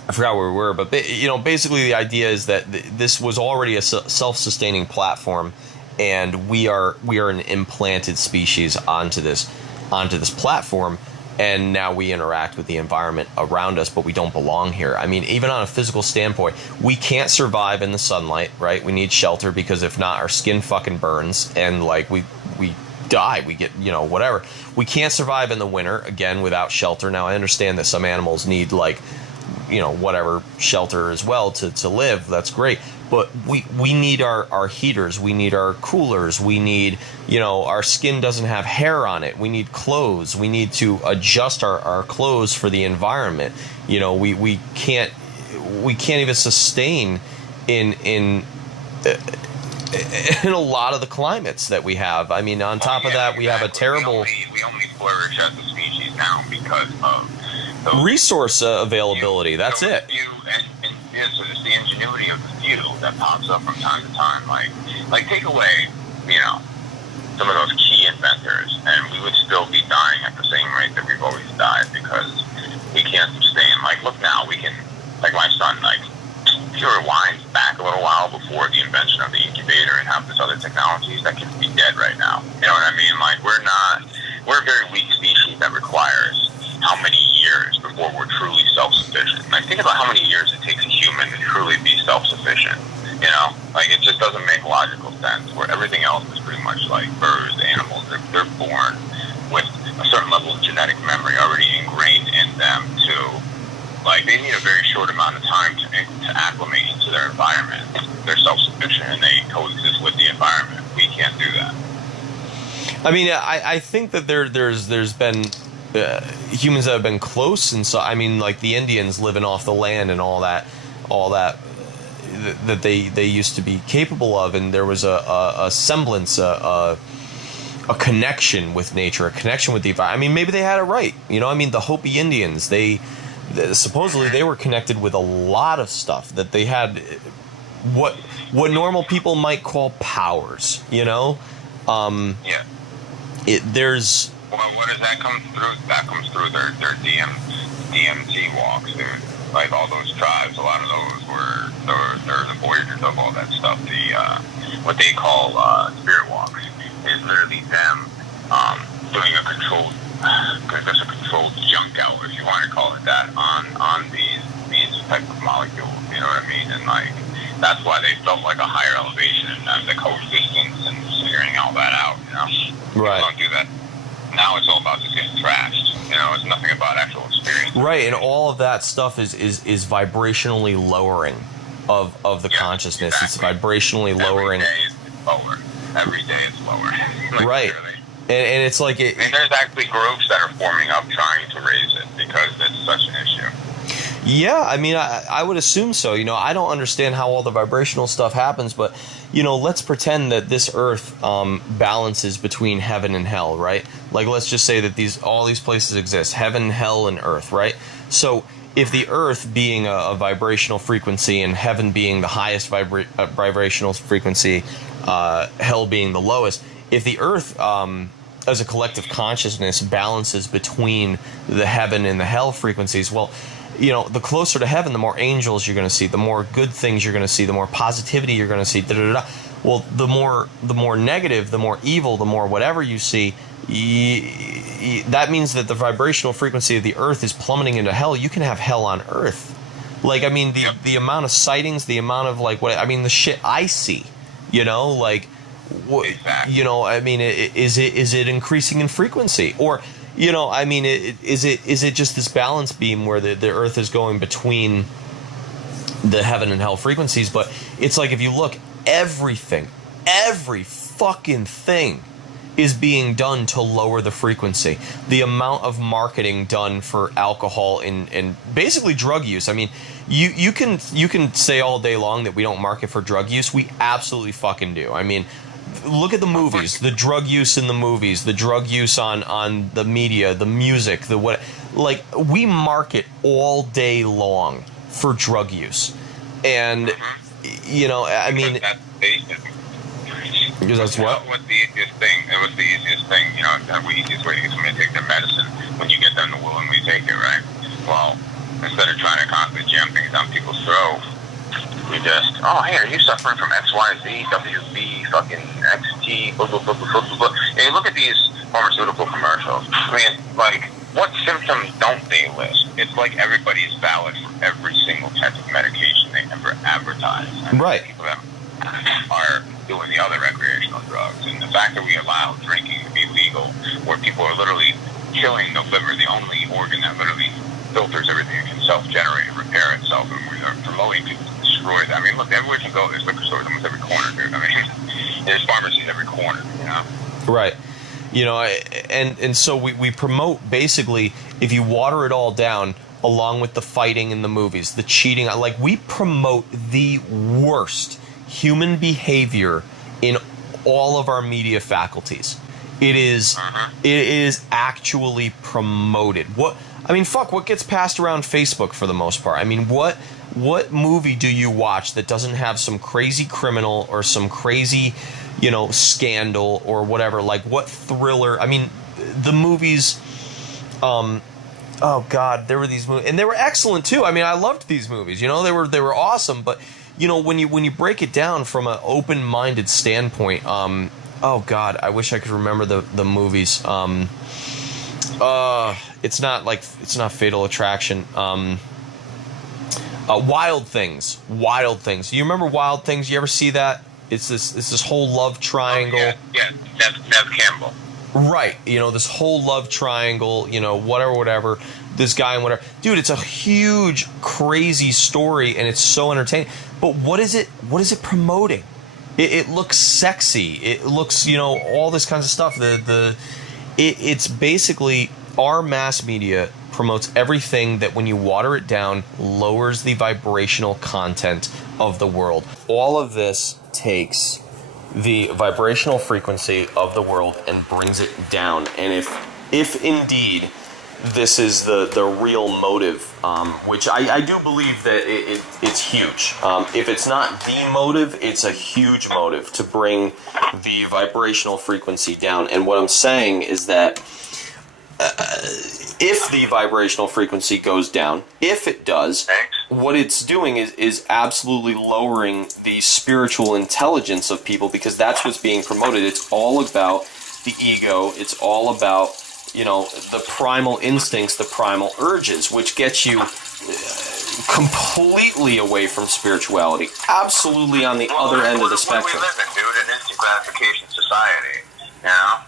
I forgot where we were, but basically the idea is that this was already a self-sustaining platform, and we are an implanted species onto this platform, and now we interact with the environment around us, but we don't belong here. I mean, even on a physical standpoint, we can't survive in the sunlight, right? We need shelter, because if not, our skin fucking burns, and like we die, we get whatever. We can't survive in the winter, again, without shelter. Now I understand that some animals need whatever shelter as well to live. That's great, but we need our heaters, we need our coolers, we need our skin doesn't have hair on it, we need clothes, we need to adjust our clothes for the environment. We can't even sustain in a lot of the climates that we have. I mean, on top of that, we have a terrible we only flourish as a species now because of resource availability. That's it. So it's the ingenuity of the few that pops up from time to time. Like take away, some of those key inventors, and we would still be dying at the same rate that we've always died, because we can't sustain. Like, look now, we can, like my son, if you rewind back a little while before the invention of the incubator and have this other technologies, that could be dead right now. You know what I mean? Like, we're a very weak species that requires how many years before we're truly self-sufficient. Like, think about how many years it takes a human to truly be self-sufficient. Like, it just doesn't make logical sense, where everything else is pretty much like birds, animals. They're born with a certain level of genetic memory already ingrained in them they need a very short amount of time to acclimate into their environment. They're self-sufficient and they coexist with the environment. We can't do that. I mean, I think that there's been humans that have been close, and so I mean, like the Indians living off the land and all that that they used to be capable of, and there was a semblance, a connection with nature, a connection with the environment. I mean, maybe they had it right. I mean, the Hopi Indians, supposedly they were connected with a lot of stuff, that they had what normal people might call powers. Yeah. There's. Well, what does that come through? That comes through their DMT walks, dude. Like, all those tribes, a lot of those were they're the voyagers of all that stuff. The what they call spirit walks is literally them doing a controlled jump out, if you want to call it that, on these type of molecules. You know what I mean? And like, that's why they felt like a higher elevation in them, the coexistence and figuring all that out. Right. People don't do that. Now it's all about just getting trashed. It's nothing about actual experience. Right, and all of that stuff is vibrationally lowering of the consciousness. Exactly. It's vibrationally lowering. Every day it's lower. Every day it's lower. Right. Literally. And it's like it. And there's actually groups that are forming up trying to raise it because it's such an issue. Yeah, I mean, I would assume so. I don't understand how all the vibrational stuff happens, but let's pretend that this Earth balances between heaven and hell, right? Like, let's just say that all these places exist: heaven, hell, and Earth, right? So, if the Earth being a vibrational frequency and heaven being the highest vibrational frequency, hell being the lowest, if the Earth as a collective consciousness balances between the heaven and the hell frequencies, well, the closer to heaven, the more angels you're going to see, the more good things you're going to see, the more positivity you're going to see. Well, the more negative, the more evil, the more whatever you see. That means that the vibrational frequency of the Earth is plummeting into hell. You can have hell on Earth. Like, I mean, the amount of sightings, the amount of the shit I see. Exactly. I mean, is it increasing in frequency, or I mean, is it just this balance beam where the Earth is going between the heaven and hell frequencies? But it's like, if you look, every fucking thing is being done to lower the frequency. The amount of marketing done for alcohol and basically drug use. I mean, you can say all day long that we don't market for drug use. We absolutely fucking do. I mean, look at the movies, the drug use in the movies, the drug use on the media, the music, the what. Like, we market all day long for drug use. And, you know, I mean... That's basic. Because that's what? What's the easiest thing? It was the easiest thing, you know, the easiest way to get somebody to take their medicine when you get them to willingly take it, right? Well, instead of trying to constantly jam things down people's throat, we just, oh, hey, are you suffering from XYZ, WB, fucking XT, blah, blah, blah, blah, blah, blah. And you look at these pharmaceutical commercials. I mean, like, what symptoms don't they list? It's like everybody's valid for every single type of medication they ever advertise. Right. People that are doing the other recreational drugs. And the fact that we allow drinking to be legal, where people are literally killing the liver, the only organ that literally filters everything and can self-generate and repair itself, and we are promoting people to destroy that. I mean, look, everywhere you go, there's liquor stores almost every corner, dude. I mean, there's pharmacies every corner, you know? Right. You know, and so we promote, basically, if you water it all down, along with the fighting in the movies, the cheating, like, we promote the worst human behavior in all of our media faculties. It is actually promoted. What gets passed around Facebook for the most part? I mean, what movie do you watch that doesn't have some crazy criminal or some crazy, you know, scandal or whatever? Like, what thriller? I mean, the movies, oh God, there were these movies, and they were excellent too. I mean, I loved these movies, you know, they were awesome, but you know, when you break it down from an open-minded standpoint, oh God, I wish I could remember the movies. It's not Fatal Attraction. Wild Things. Do you remember Wild Things? You ever see that? It's this whole love triangle. Oh, yeah, Nev Campbell. Right, you know, this whole love triangle, you know, whatever, this guy and whatever. Dude, it's a huge, crazy story, and it's so entertaining. But what is it promoting? It looks sexy. It looks, you know, all this kinds of stuff. It's basically, our mass media promotes everything that, when you water it down, lowers the vibrational content of the world. All of this takes the vibrational frequency of the world and brings it down. And if indeed this is the real motive, which I do believe that it's huge. If it's not the motive, it's a huge motive to bring the vibrational frequency down. And what I'm saying is that if the vibrational frequency goes down, if it does, what it's doing is absolutely lowering the spiritual intelligence of people, because that's what's being promoted. It's all about the ego. It's all about, you know, the primal instincts, the primal urges, which gets you completely away from spirituality. Absolutely on the other end of the spectrum. We live in, dude, an instant gratification society, you know?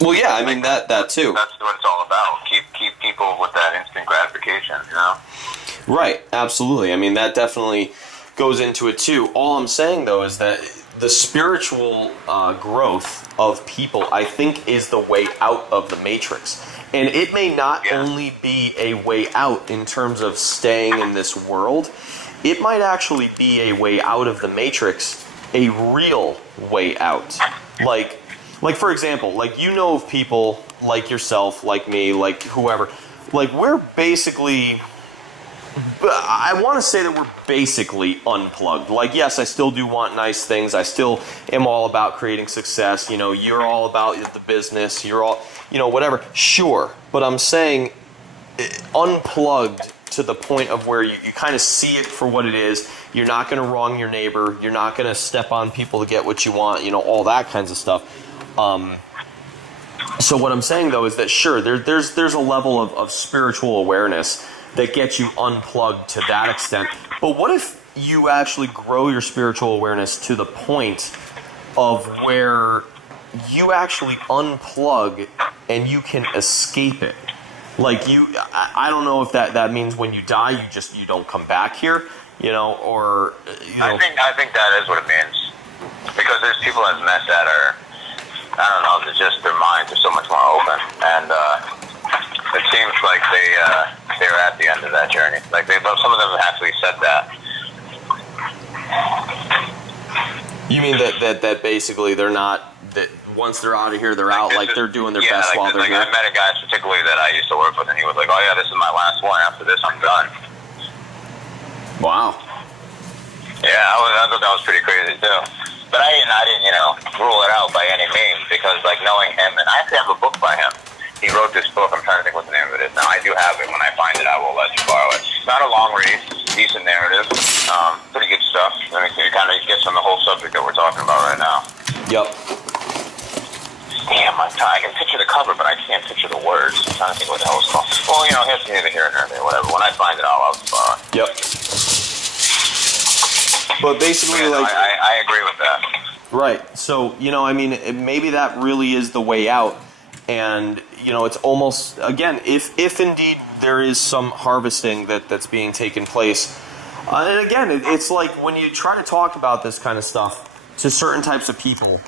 Well, yeah, I mean, that too. That's what it's all about. Keep people with that instant gratification, you know? Right, absolutely. I mean, that definitely goes into it too. All I'm saying, though, is that the spiritual growth of people, I think, is the way out of the matrix. And it may not only be a way out in terms of staying in this world. It might actually be a way out of the matrix, a real way out. Like, for example, like, you know of people like yourself, like me, like whoever. Like, we're basically, I want to say that we're basically unplugged. Like, yes, I still do want nice things. I still am all about creating success. You know, you're all about the business. You're all, you know, whatever. Sure. But I'm saying unplugged to the point of where you kind of see it for what it is. You're not going to wrong your neighbor. You're not going to step on people to get what you want. You know, all that kinds of stuff. So what I'm saying, though, is that sure, there's a level of spiritual awareness that gets you unplugged to that extent. But what if you actually grow your spiritual awareness to the point of where you actually unplug and you can escape it? Like, I don't know if that means when you die, you don't come back here, you know, or, you know. I think that is what it means. Because because there's people I've met that are, I don't know, they're just, their minds are so much more open, and it seems like they're at the end of that journey. Like some of them have actually said that. You mean that basically they're not, that once they're out of here, they're out, like they're doing their best while they're here? I met a guy particularly that I used to work with, and he was like, oh yeah, this is my last one. After this, I'm done. Wow. Yeah, I thought that was pretty crazy too. But I didn't, rule it out by any means, because like knowing him, and I actually have a book by him. He wrote this book. I'm trying to think what the name of it is now. I do have it. When I find it, I will let you borrow it. It's not a long read. Decent narrative. Pretty good stuff. I mean, it kind of gets on the whole subject that we're talking about right now. Yep. Damn, I can picture the cover, but I can't picture the words. I'm trying to think what the hell it's called. Well, it's neither here nor there, whatever. When I find it, I'll borrow it. Yep. But basically, I agree with that. Right. So, maybe that really is the way out. And, it's almost, again, if indeed there is some harvesting that's being taken place. And again, it's like when you try to talk about this kind of stuff to certain types of people,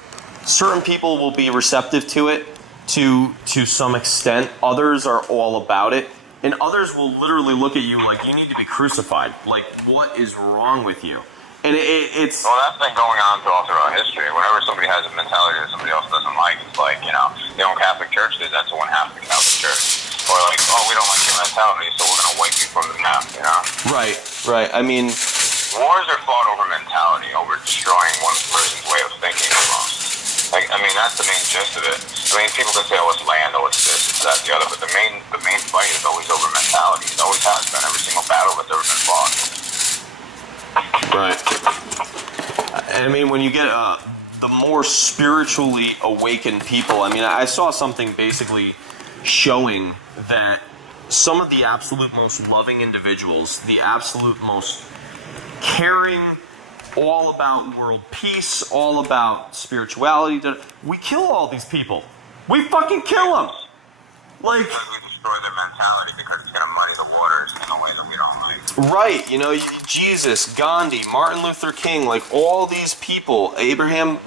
certain people will be receptive to it to some extent. Others are all about it. And others will literally look at you like you need to be crucified. Like, what is wrong with you? And it's... Well, that's been going on all throughout history. Whenever somebody has a mentality that somebody else doesn't like, it's like, the old Catholic Church did that to one half of the Catholic Church. Or like, oh, we don't like your mentality, so we're going to wipe you from the map, Right. I mean... Wars are fought over mentality, over destroying one person's way of thinking almost. That's the main gist of it. People can say, oh, it's land, oh, it's this, it's that, the other, but the main fight is always over mentality. It always has been. Every single battle that's ever been fought. Right. When you get the more spiritually awakened people, I saw something basically showing that some of the absolute most loving individuals, the absolute most caring, all about world peace, all about spirituality, we kill all these people. We fucking kill them. Like... destroy their mentality because it's going to muddy the waters in a way that we don't like. Right, Jesus, Gandhi, Martin Luther King, like all these people, Abraham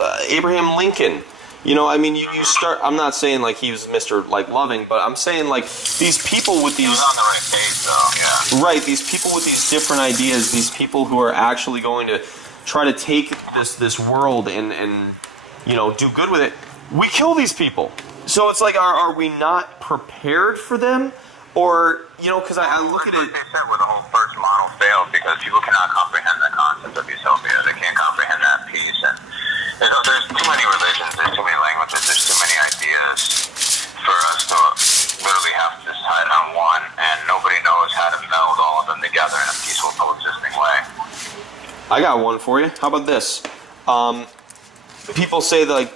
Lincoln. You start. I'm not saying like he was Mr. like loving, but I'm saying like these people with these. He was on the right page, though. Yeah. Right, these people with these different ideas, these people who are actually going to try to take this world and do good with it. We kill these people. So it's like, are we not prepared for them? Or, because I look at it... They said when the whole first model failed because people cannot comprehend the concept of utopia. They can't comprehend that piece. And there's too many religions, there's too many languages, there's too many ideas for us to literally have to decide on one, and nobody knows how to meld all of them together in a peaceful, coexisting way. I got one for you. How about this? People say that, like,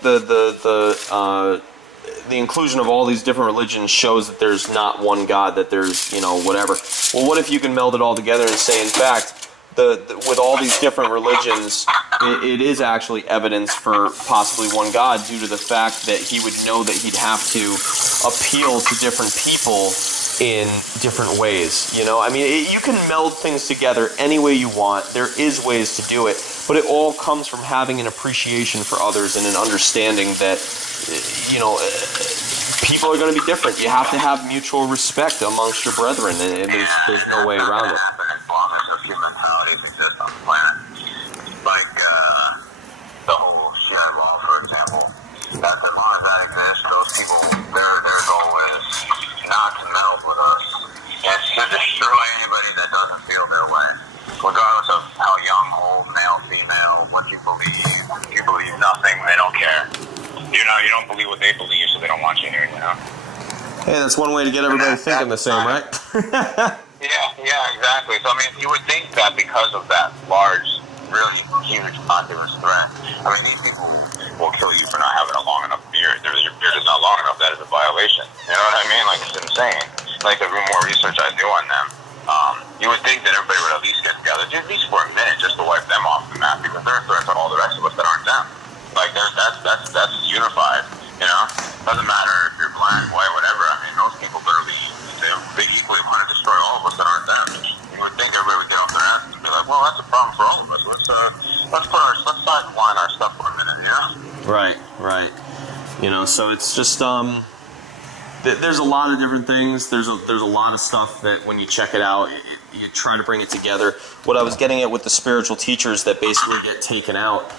the inclusion of all these different religions shows that there's not one God, that there's, whatever. Well, what if you can meld it all together and say, in fact, with all these different religions, it is actually evidence for possibly one God due to the fact that he would know that he'd have to appeal to different people in different ways. You can meld things together any way you want. There is ways to do it, but it all comes from having an appreciation for others and an understanding that people are going to be different. You have to have mutual respect amongst your brethren, and there's no way around it. As long as a few mentalities exist on the planet, like the whole shared law, for example, that as long as that exists, those people, there's always not to meld with us. It's to destroy anybody that doesn't feel their way, regardless of how young, old, male, female, what you believe. If you believe nothing, they don't care. You don't believe what they believe, so they don't want you here, Hey, that's one way to get everybody thinking the same, right? Yeah, exactly. So, you would think that because of that large, really huge populous threat, these people will kill you for not having a long enough beard. Your beard is not long enough, that is a violation. You know what I mean? Like, it's insane. Like, the more research I do on them, you would think that everybody would at least get together, at least for a minute, just to wipe them off the map, because they're a threat to all the rest of us that aren't them. Like, that's unified, Doesn't matter if you're black, white, whatever. Those people literally, they equally want to destroy all of us that aren't them. You would think everybody would get off their ass and be like, well, that's a problem for all of us. Let's sideline our stuff for a minute, You know, so it's just there's a lot of different things. There's a lot of stuff that when you check it out, you try to bring it together. What I was getting at with the spiritual teachers that basically get taken out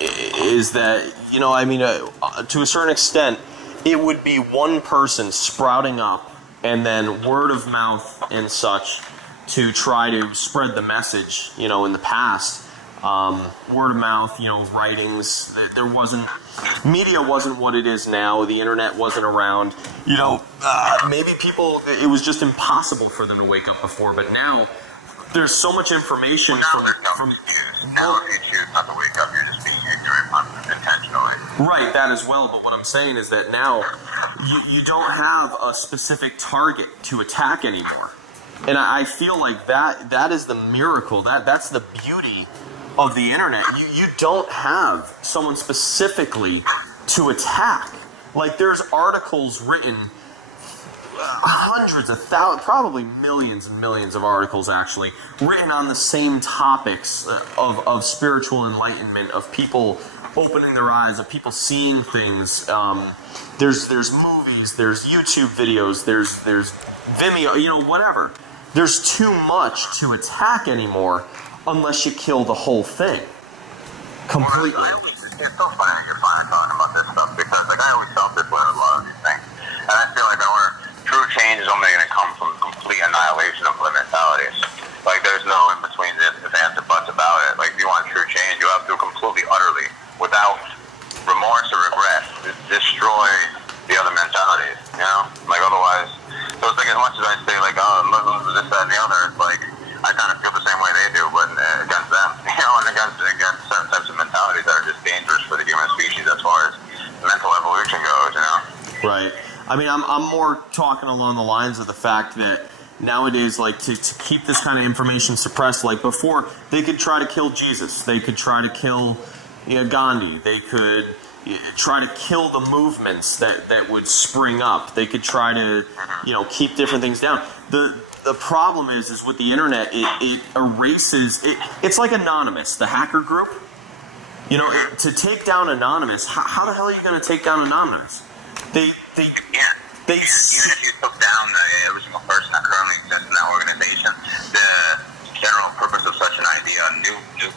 is that, you know, I mean, to a certain extent, it would be one person sprouting up and then word of mouth and such to try to spread the message, you know, in the past. Word of mouth, you know, writings. There wasn't, media wasn't what it is now. The internet wasn't around. You know, maybe people, it was just impossible for them to wake up before. But now, there's so much information now there's no excuse. Now if you choose not to wake up, you're just being ignorant intentionally. Right, that as well. But what I'm saying is that now, you don't have a specific target to attack anymore. And I feel like that is the miracle. That's the beauty of the internet. You don't have someone specifically to attack. Like, there's articles written, hundreds of thousands, probably millions and millions of articles actually, written on the same topics of spiritual enlightenment, of people opening their eyes, of people seeing things. There's movies, there's YouTube videos, there's Vimeo, you know, whatever. There's too much to attack anymore unless you kill the whole thing completely. It's so funny that you're finally talking about this stuff, because like I always felt this way with a lot of these things, and I feel like true change is only going to come from complete annihilation of mentalities. Like, there's no in between this ands or buts about it. Like, if you want true change, you have to completely, utterly, without remorse or regret, destroy the other mentalities. You know, like otherwise. So it's like, as much as I say like, oh, Muslims, this, that, and the other, it's like, I kind of feel the same way they do, but against them, you know, and against certain types of mentalities that are just dangerous for the human species as far as mental evolution goes, you know. Right. I mean, I'm more talking along the lines of the fact that nowadays, like, to keep this kind of information suppressed, like before, they could try to kill Jesus, they could try to kill, you know, Gandhi, they could try to kill the movements that would spring up, they could try to, you know, keep different things down. The problem is with the internet, it erases, it's like Anonymous, the hacker group. You know, to take down Anonymous, how the hell are you going to take down Anonymous? They even if you took down every single person that currently exists in that organization, the general purpose of such an idea,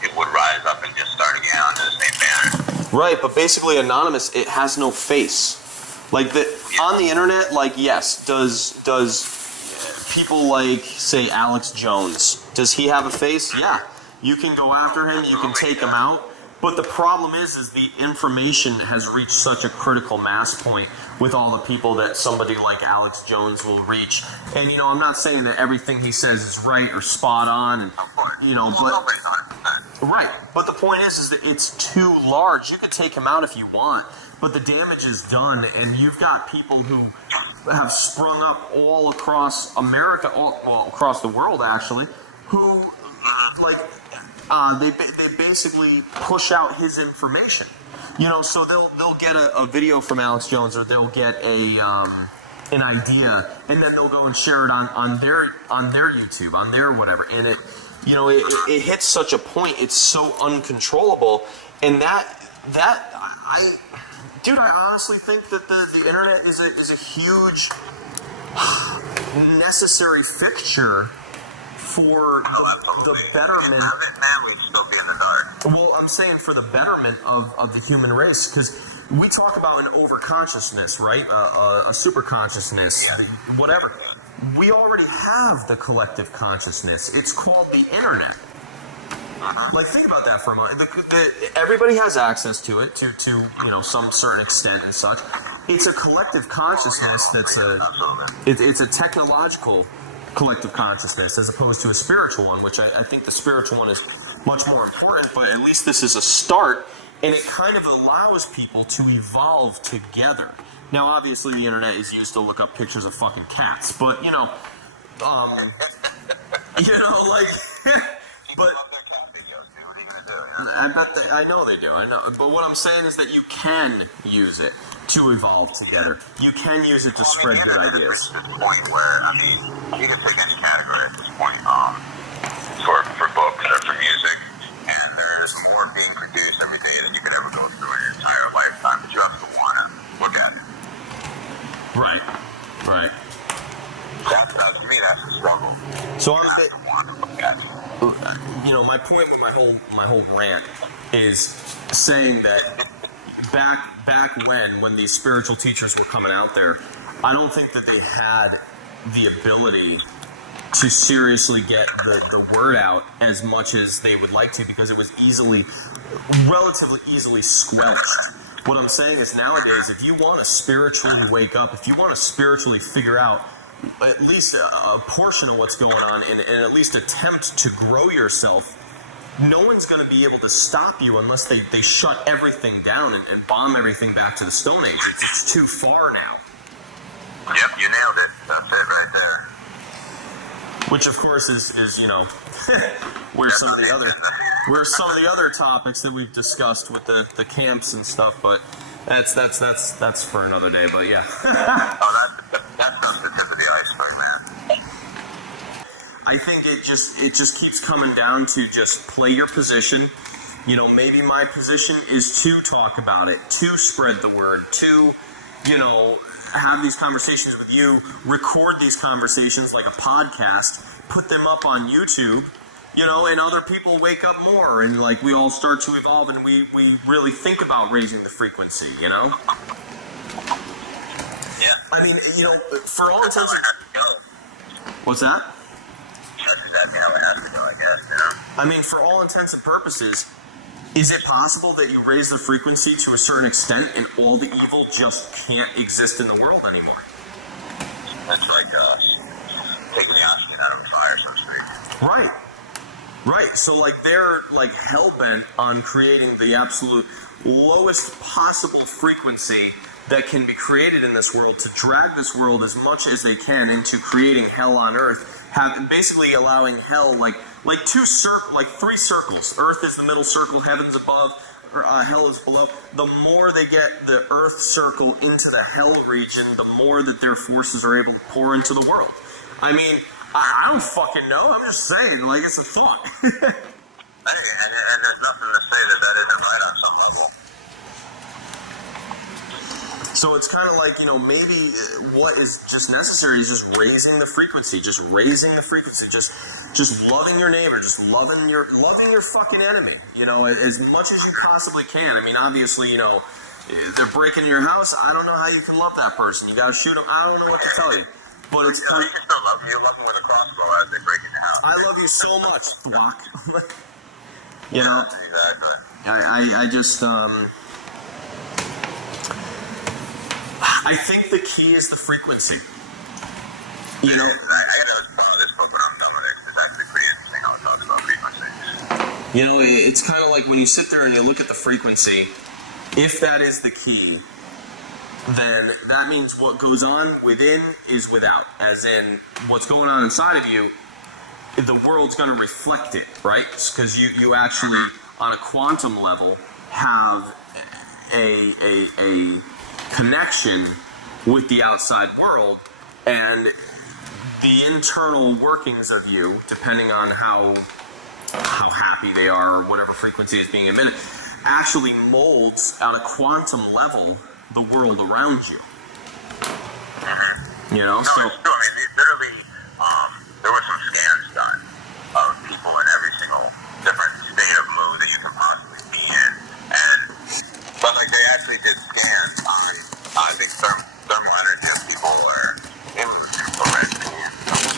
it would rise up and just start again under the same banner. Right, but basically Anonymous, it has no face. Like, on the internet, like, yes, does people like, say, Alex Jones, does he have a face? Yeah. You can go after him, you can take him out. But the problem is the information has reached such a critical mass point with all the people that somebody like Alex Jones will reach. And, you know, I'm not saying that everything he says is right or spot on, and, you know, but... Right. But the point is that it's too large. You could take him out if you want, but the damage is done, and you've got people who have sprung up all across America, well, across the world, actually, who, like... They basically push out his information, you know. So they'll get a video from Alex Jones, or they'll get an idea, and then they'll go and share it on their YouTube, on their whatever, and it, you know, it hits such a point. It's so uncontrollable, and dude, I honestly think that the internet is a huge necessary fixture for the betterment. Man, we'd still be in the dark. Well, I'm saying for the betterment of the human race, because we talk about an overconsciousness, right? A super consciousness, whatever. We already have the collective consciousness. It's called the internet. Like, think about that for a moment. Everybody has access to it, to you know, some certain extent and such. It's a collective consciousness it's a technological collective consciousness as opposed to a spiritual one, which I think the spiritual one is much more important, but at least this is a start, and it kind of allows people to evolve together. Now, obviously, the internet is used to look up pictures of fucking cats, but, you know, you know, like, but... I know they do, I know. But what I'm saying is that you can use it to evolve together. You can use it to spread good ideas. At this point where, I mean, you can take any category at this point, for books or for music, and there's more being produced every day than you could ever go through in your entire lifetime. But you have to point with my whole rant is saying that back when these spiritual teachers were coming out there, I don't think that they had the ability to seriously get the word out as much as they would like to, because it was relatively easily squelched. What I'm saying is nowadays, if you want to spiritually wake up, if you want to spiritually figure out at least a portion of what's going on and at least attempt to grow yourself, no one's going to be able to stop you unless they shut everything down and bomb everything back to the Stone Age. It's too far now. Yep, you nailed it. That's it right there. Which of course is where some of the other topics that we've discussed with the camps and stuff, but that's for another day. But yeah. That's just the tip of the iceberg, man. I think it just keeps coming down to just play your position. You know, maybe my position is to talk about it, to spread the word, to, you know, have these conversations with you, record these conversations like a podcast, put them up on YouTube, you know, and other people wake up more, and like we all start to evolve, and we really think about raising the frequency, you know? Yeah. I mean, you know, for all intents and... What's that? That's exactly how it has to go, I guess, you know? I mean, for all intents and purposes, is it possible that you raise the frequency to a certain extent and all the evil just can't exist in the world anymore? That's like taking the oxygen out of a fire, so to speak. Right. So, like, they're, like, hell-bent on creating the absolute lowest possible frequency that can be created in this world to drag this world as much as they can into creating hell on earth, basically allowing hell, like three circles. Earth is the middle circle, heaven's above, hell is below. The more they get the earth circle into the hell region, the more that their forces are able to pour into the world. I mean, I don't fucking know. I'm just saying, like, it's a thought. Hey, and there's nothing to say that isn't right on some level. So it's kind of like, you know, maybe what is just necessary is just raising the frequency, just loving your neighbor, just loving your fucking enemy, you know, as much as you possibly can. I mean, obviously, you know, they're breaking your house. I don't know how you can love that person. You got to shoot them. I don't know what to tell you. But it's kind of... You love them with a crossbow as they break in your house. I love you so much, Thwack. You know, exactly. I just, I think the key is the frequency. You know, I gotta follow this book when I'm done with it, because it's actually pretty interesting how it talks about frequencies. You know, it's kind of like when you sit there and you look at the frequency, if that is the key, then that means what goes on within is without. As in, what's going on inside of you, the world's going to reflect it, right? Because you actually, on a quantum level, have a connection with the outside world, and the internal workings of you, depending on how happy they are or whatever frequency is being emitted, actually molds on a quantum level the world around you. Mm-hmm. You know, no, so it's true. I mean, literally, there were some scans done of people in every single different state of mood that you can possibly be in, but like they actually did scans on I think thermal energy of people or infrared and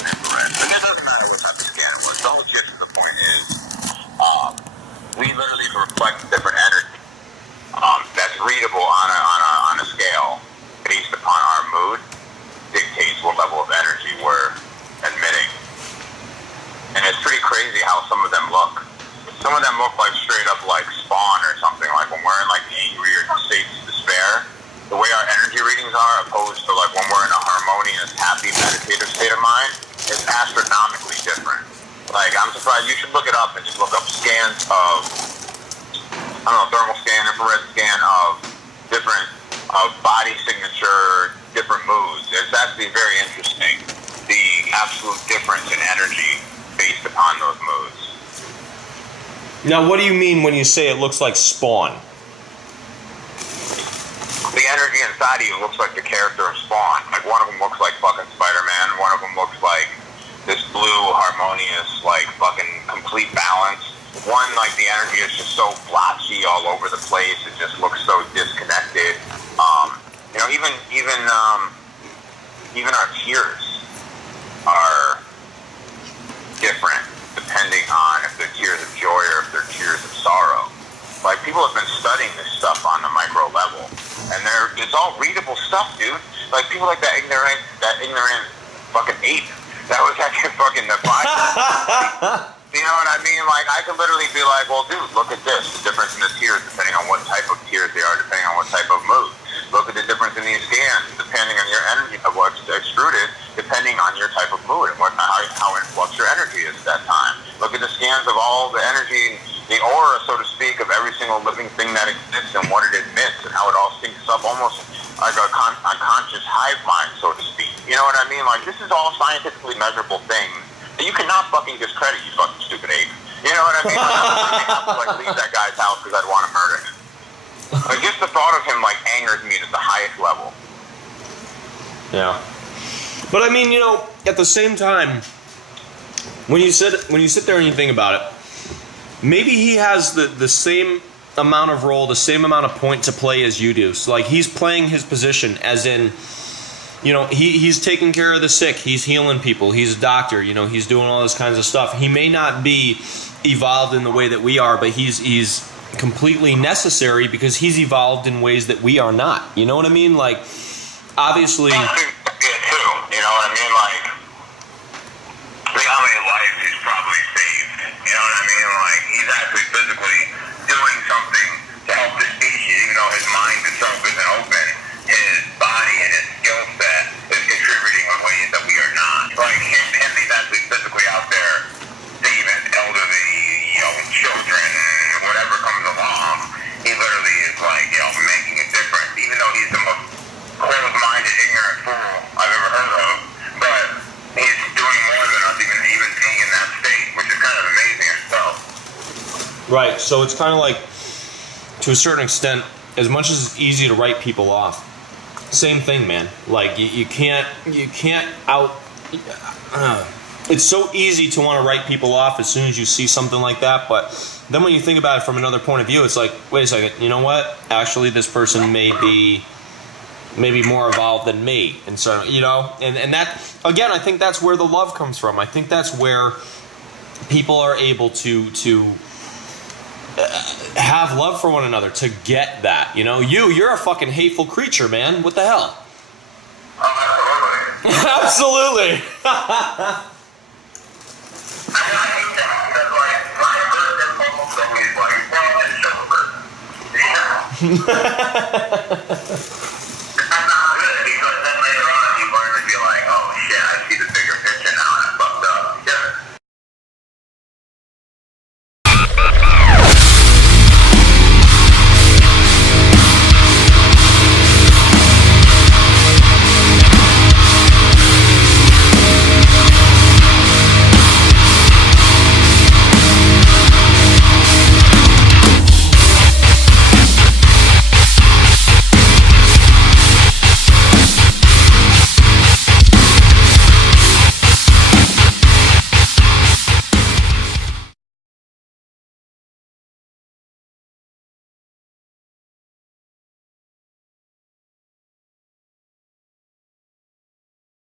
infrared. But it doesn't matter what type of scan it was. The whole gist of the point is, we literally reflect different energy that's readable on a scale based upon our mood dictates what level of energy we're emitting. And it's pretty crazy how some of them look. Some of them look like straight up like Spawn or something, like when we're in like angry or states of despair. The way our energy readings are opposed to like when we're in a harmonious, happy, meditative state of mind is astronomically different. Like, I'm surprised. You should look it up and just look up scans of, I don't know, thermal scan, infrared scan of body signature, different moods. It's actually very interesting, the absolute difference in energy based upon those moods. Now, what do you mean when you say it looks like Spawn? The energy inside of you looks like the character of Spawn. Like, one of them looks like fucking Spider-Man. One of them looks like this blue, harmonious, like fucking complete balance. one, like the energy is just so blotchy all over the place. It just looks so disconnected. You know, even our tears are different depending on if they're tears of joy or if they're tears of sorrow. Like, people have been studying this stuff on the micro level, and it's all readable stuff, dude. Like, people like that ignorant fucking ape that was actually fucking the Bible. You know what I mean? Like, I could literally be like, well, dude, look at this. The difference in the tears, depending on what type of tears they are, depending on what type of mood. Look at the difference in these scans, depending on your energy, of what's extruded, depending on your type of mood and how in flux your energy is at that time. Look at the scans of all the energy, the aura, so to speak, of every single living thing that exists and what it emits and how it all syncs up almost like a conscious hive mind, so to speak. You know what I mean? Like, this is all scientifically measurable things that you cannot fucking discredit, you fucking stupid ape. You know what I mean? Like, I would have to, like, leave that guy's house because I'd want to murder him. Like, just the thought of him, like, angers me at the highest level. Yeah. But I mean, you know, at the same time, when you sit there and you think about it, maybe he has the same amount of role, the same amount of point to play as you do. So, like, he's playing his position as in, you know, he's taking care of the sick, he's healing people, he's a doctor, you know, he's doing all this kinds of stuff. He may not be evolved in the way that we are, but he's completely necessary because he's evolved in ways that we are not. You know what I mean? Like, obviously. Yeah, too. You know what I mean? Like, think how many lives he's probably saved. You know what I mean? Like, he's actually physically doing something to help the species, even though his mind itself isn't open. His body and his skill set is contributing in ways that we are not. Like, him he's actually physically out there saving elderly, you know, children, and whatever comes along. He literally is, like, you know, making a difference, even though he's the most closed-minded, ignorant fool I've ever heard of. But he's doing more than us even being in that state, which is kind of amazing itself. Right, so it's kind of like, to a certain extent, as much as it's easy to write people off, same thing, man. Like, you can't out. It's so easy to want to write people off as soon as you see something like that, but then when you think about it from another point of view, it's like, wait a second, you know what? Actually, this person may be more evolved than me, and so, you know, and that, again, I think that's where the love comes from. I think that's where people are able to have love for one another, to get that. You know, you're a fucking hateful creature, man. What the hell? Absolutely.